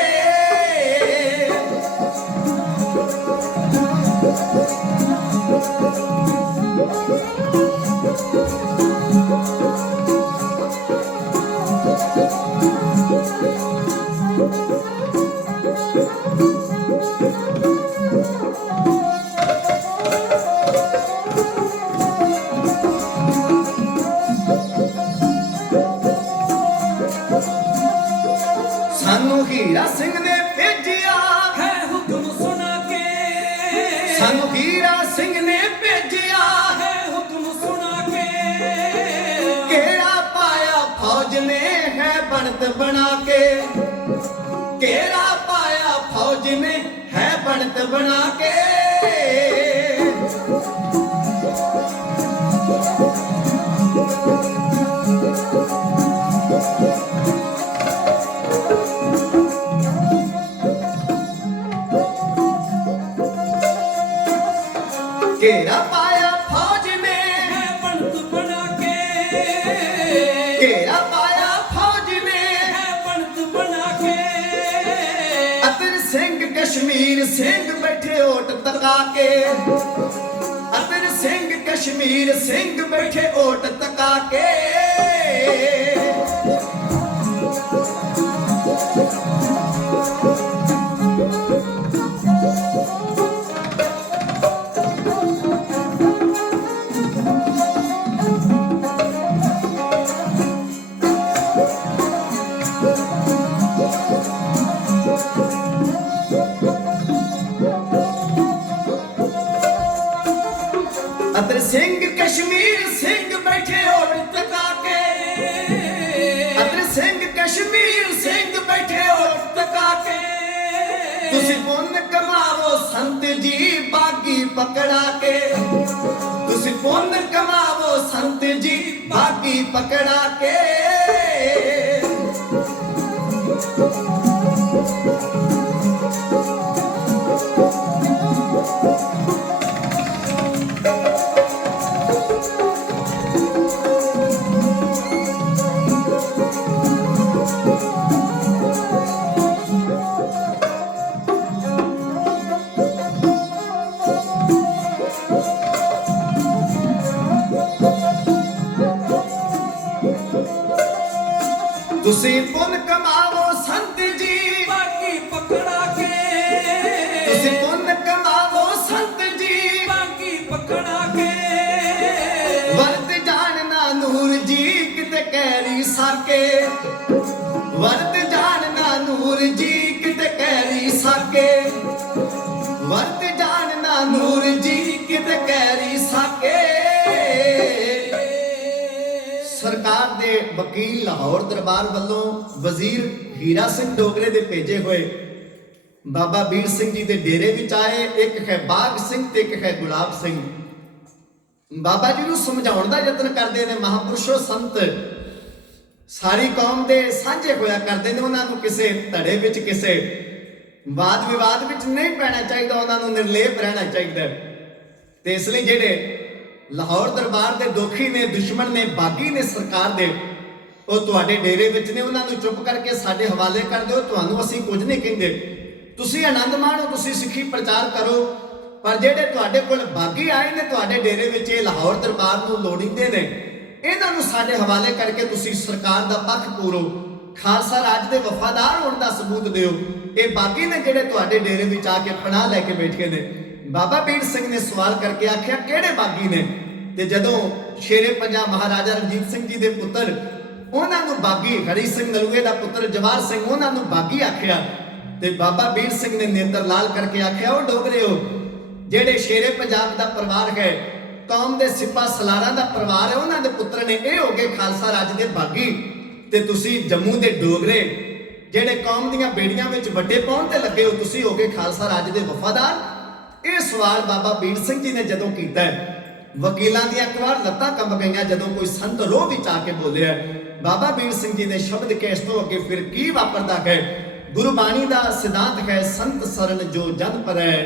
ਸਾਨੂੰ ਹੀਰਾ ਸਿੰਘ ਨੇ ਭੇਜਿਆ ਹੈ ਹੁਕਮ ਸੁਣਾ ਕੇ। ਸਾਨੂੰ ਹੀਰਾ ਸਿੰਘ ਨੇ ਭੇਜਿਆ ਹੈ ਹੁਕਮ ਸੁਣਾ ਕੇ। ਕਿਹੜਾ ਪਾਇਆ ਫੌਜ ਨੇ ਹੈ ਬਣਤ ਬਣਾ ਕੇ। ਕਿਹੜਾ ਪਾਇਆ ਫੌਜ ਨੇ ਹੈ ਬਣਤ ਬਣਾ ਕੇ। ਘੇਰਾ ਪਾਇਆ ਫੌਜ ਨੇ ਹੈ ਬਣਤ ਬਣਾ ਕੇ। ਘੇਰਾ ਪਾਇਆ ਫੌਜ ਨੇ ਹੈ ਬਣਤ ਬਣਾ ਕੇ। ਅਤਰ ਸਿੰਘ ਕਸ਼ਮੀਰ ਸਿੰਘ ਬੈਠੇ ਓਟ ਤਕਾ ਕੇ। ਅਤਰ ਸਿੰਘ ਕਸ਼ਮੀਰ ਸਿੰਘ ਬੈਠੇ ਓਟ ਤਕਾ ਕੇ। ਅਤਰ ਸਿੰਘ ਕਸ਼ਮੀਰ ਸਿੰਘ ਬੈਠੇ ਓਟ ਤਕਾ ਕੇ। ਅਤਰ ਸਿੰਘ ਕਸ਼ਮੀਰ ਸਿੰਘ ਬੈਠੇ ਓਟ ਤਕਾ ਕੇ। ਤੁਸੀਂ ਪੁੰਨ ਕਮਾਵੋ ਸੰਤ ਜੀ ਬਾਗੀ ਪਕੜਾ ਕੇ। ਤੁਸੀਂ ਪੁੰਨ ਕਮਾਵੋ ਸੰਤ ਜੀ ਬਾਗੀ ਪਕੜਾ ਕੇ। ਤੁਸੀਂ ਪੁੰਨ ਕਮਾਵੋ ਸੰਤ ਜੀ, ਬਾਕੀ ਪਕੜਾ ਕੇ ਤੁਸੀਂ ਪੁੰਨ ਕਮਾਵੋ ਸੰਤ ਜੀ, ਬਾਕੀ ਪਕੜਾ ਕੇ ਵਰਤ ਜਾਣਨਾ ਨੂਰ ਜੀ ਕਿਤੇ ਕਹਿਰੀ ਸਾਕੇ, ਵਰਤ ਜਾਣਨਾ ਨੂਰ ਜੀ ਕਿਤੇ ਕਹਿਰੀ ਸਾਕੇ, ਵਰਤ ਜਾਣਨਾ ਨੂਰ ਜੀ ਕਿਤੇ ਕਹਿਰੀ ਸਾਕੇ। ਸਰਕਾਰ ਦੇ ਵਕੀਲ ਲਾਹੌਰ ਦਰਬਾਰ ਵੱਲੋਂ ਵਜ਼ੀਰ ਹੀਰਾ ਸਿੰਘ ਡੋਗਰੇ ਦੇ ਭੇਜੇ ਹੋਏ ਬਾਬਾ ਵੀਰ ਸਿੰਘ ਜੀ ਦੇ ਡੇਰੇ ਵਿੱਚ ਆਏ। ਇੱਕ ਹੈ ਬਾਗ ਸਿੰਘ ਤੇ ਇੱਕ ਹੈ ਗੁਲਾਬ ਸਿੰਘ। ਬਾਬਾ ਜੀ ਨੂੰ ਸਮਝਾਉਣ ਦਾ ਯਤਨ ਕਰਦੇ ਨੇ। ਮਹਾਪੁਰਸ਼ੋ ਸੰਤ ਸਾਰੀ ਕੌਮ ਦੇ ਸਾਂਝੇ ਹੋਇਆ ਕਰਦੇ ਨੇ, ਉਹਨਾਂ ਨੂੰ ਕਿਸੇ ਧੜੇ ਵਿੱਚ ਕਿਸੇ ਵਾਦ ਵਿਵਾਦ ਵਿੱਚ ਨਹੀਂ ਪੈਣਾ ਚਾਹੀਦਾ, ਉਹਨਾਂ ਨੂੰ ਨਿਰਲੇਪ ਰਹਿਣਾ ਚਾਹੀਦਾ। ਤੇ ਇਸ ਲਈ ਜਿਹੜੇ ਲਾਹੌਰ ਦਰਬਾਰ ਦੇ ਦੋਖੀ ਨੇ, ਦੁਸ਼ਮਣ ਨੇ, ਬਾਗੀ ਨੇ ਸਰਕਾਰ ਦੇ, ਉਹ ਤੁਹਾਡੇ ਡੇਰੇ ਵਿੱਚ ਨੇ, ਉਹਨਾਂ ਨੂੰ ਚੁੱਪ ਕਰਕੇ ਸਾਡੇ ਹਵਾਲੇ ਕਰ ਦਿਓ। ਤੁਹਾਨੂੰ ਅਸੀਂ ਕੁਝ ਨਹੀਂ ਕਹਿੰਦੇ, ਤੁਸੀਂ ਆਨੰਦ ਮਾਣੋ, ਤੁਸੀਂ ਸਿੱਖੀ ਪ੍ਰਚਾਰ ਕਰੋ। ਪਰ ਜਿਹੜੇ ਤੁਹਾਡੇ ਕੋਲ ਬਾਗੀ ਆਏ ਨੇ ਤੁਹਾਡੇ ਡੇਰੇ ਵਿੱਚ, ਇਹ ਲਾਹੌਰ ਦਰਬਾਰ ਨੂੰ ਲੋੜੀਂਦੇ ਨੇ, ਇਹਨਾਂ ਨੂੰ ਸਾਡੇ ਹਵਾਲੇ ਕਰਕੇ ਤੁਸੀਂ ਸਰਕਾਰ ਦਾ ਪੱਖ ਪੂਰੋ, ਖਾਲਸਾ ਰਾਜ ਦੇ ਵਫਾਦਾਰ ਹੋਣ ਦਾ ਸਬੂਤ ਦਿਓ। ਇਹ ਬਾਗੀ ਨੇ ਜਿਹੜੇ ਤੁਹਾਡੇ ਡੇਰੇ ਵਿੱਚ ਆ ਕੇ ਪਨਾਹ ਲੈ ਕੇ ਬੈਠੇ ਨੇ। ਬਾਬਾ ਵੀਰ ਸਿੰਘ ਨੇ ਸਵਾਲ ਕਰਕੇ ਆਖਿਆ, ਕਿਹੜੇ ਬਾਗੀ ਨੇ? ਤੇ ਜਦੋਂ ਸ਼ੇਰੇ ਪੰਜਾਬ ਮਹਾਰਾਜਾ ਰਣਜੀਤ ਸਿੰਘ ਜੀ ਦੇ ਪੁੱਤਰ, ਉਹਨਾਂ ਨੂੰ ਬਾਗੀ, ਹਰੀ ਸਿੰਘ ਨਲੂਏ ਦਾ ਪੁੱਤਰ ਜਵਾਹਰ ਸਿੰਘ, ਉਹਨਾਂ ਨੂੰ ਬਾਗੀ ਆਖਿਆ। ਤੇ ਬਾਬਾ ਵੀਰ ਸਿੰਘ ਨੇ ਨੇਤਰ ਲਾਲ ਕਰਕੇ ਆਖਿਆ, ਉਹ ਡੋਗਰਿਓ, ਜਿਹੜੇ ਸ਼ੇਰੇ ਪੰਜਾਬ ਦਾ ਪਰਿਵਾਰ ਹੈ, ਕੌਮ ਦੇ ਸਿਪਾਹ ਸਲਾਰਾਂ ਦਾ ਪਰਿਵਾਰ ਹੈ, ਉਹਨਾਂ ਦੇ ਪੁੱਤਰ ਨੇ, ਇਹ ਹੋ ਗਏ ਖਾਲਸਾ ਰਾਜ ਦੇ ਬਾਗੀ। ਤੇ ਤੁਸੀਂ ਜੰਮੂ ਦੇ ਡੋਗਰੇ ਜਿਹੜੇ ਕੌਮ ਦੀਆਂ ਬੇੜੀਆਂ ਵਿੱਚ ਵੱਡੇ ਪਾਉਣ ਤੇ ਲੱਗੇ ਹੋ, ਤੁਸੀਂ ਹੋ ਗਏ ਖਾਲਸਾ ਰਾਜ ਦੇ ਵਫਾਦਾਰ। ਇਹ ਸਵਾਲ ਬਾਬਾ ਵੀਰ ਸਿੰਘ ਜੀ ਨੇ ਜਦੋਂ ਕੀਤਾ, ਵਕੀਲਾਂ ਦੀਆਂ ਇੱਕ ਵਾਰ ਲੱਤਾਂ ਕੰਬ ਗਈਆਂ ਜਦੋਂ ਕੋਈ ਸੰਤ ਰੋਹ ਵਿੱਚ ਆ ਕੇ ਬੋਲਿਆ। ਬਾਬਾ ਵੀਰ ਸਿੰਘ ਜੀ ਨੇ ਸ਼ਬਦ ਕਿ ਇਸ ਤੋਂ ਅੱਗੇ ਫਿਰ ਕੀ ਵਾਪਰਦਾ ਹੈ। ਗੁਰਬਾਣੀ ਦਾ ਸਿਧਾਂਤ ਹੈ, ਸੰਤ ਸਰਨ ਜੋ ਜਨ ਪਰੈ।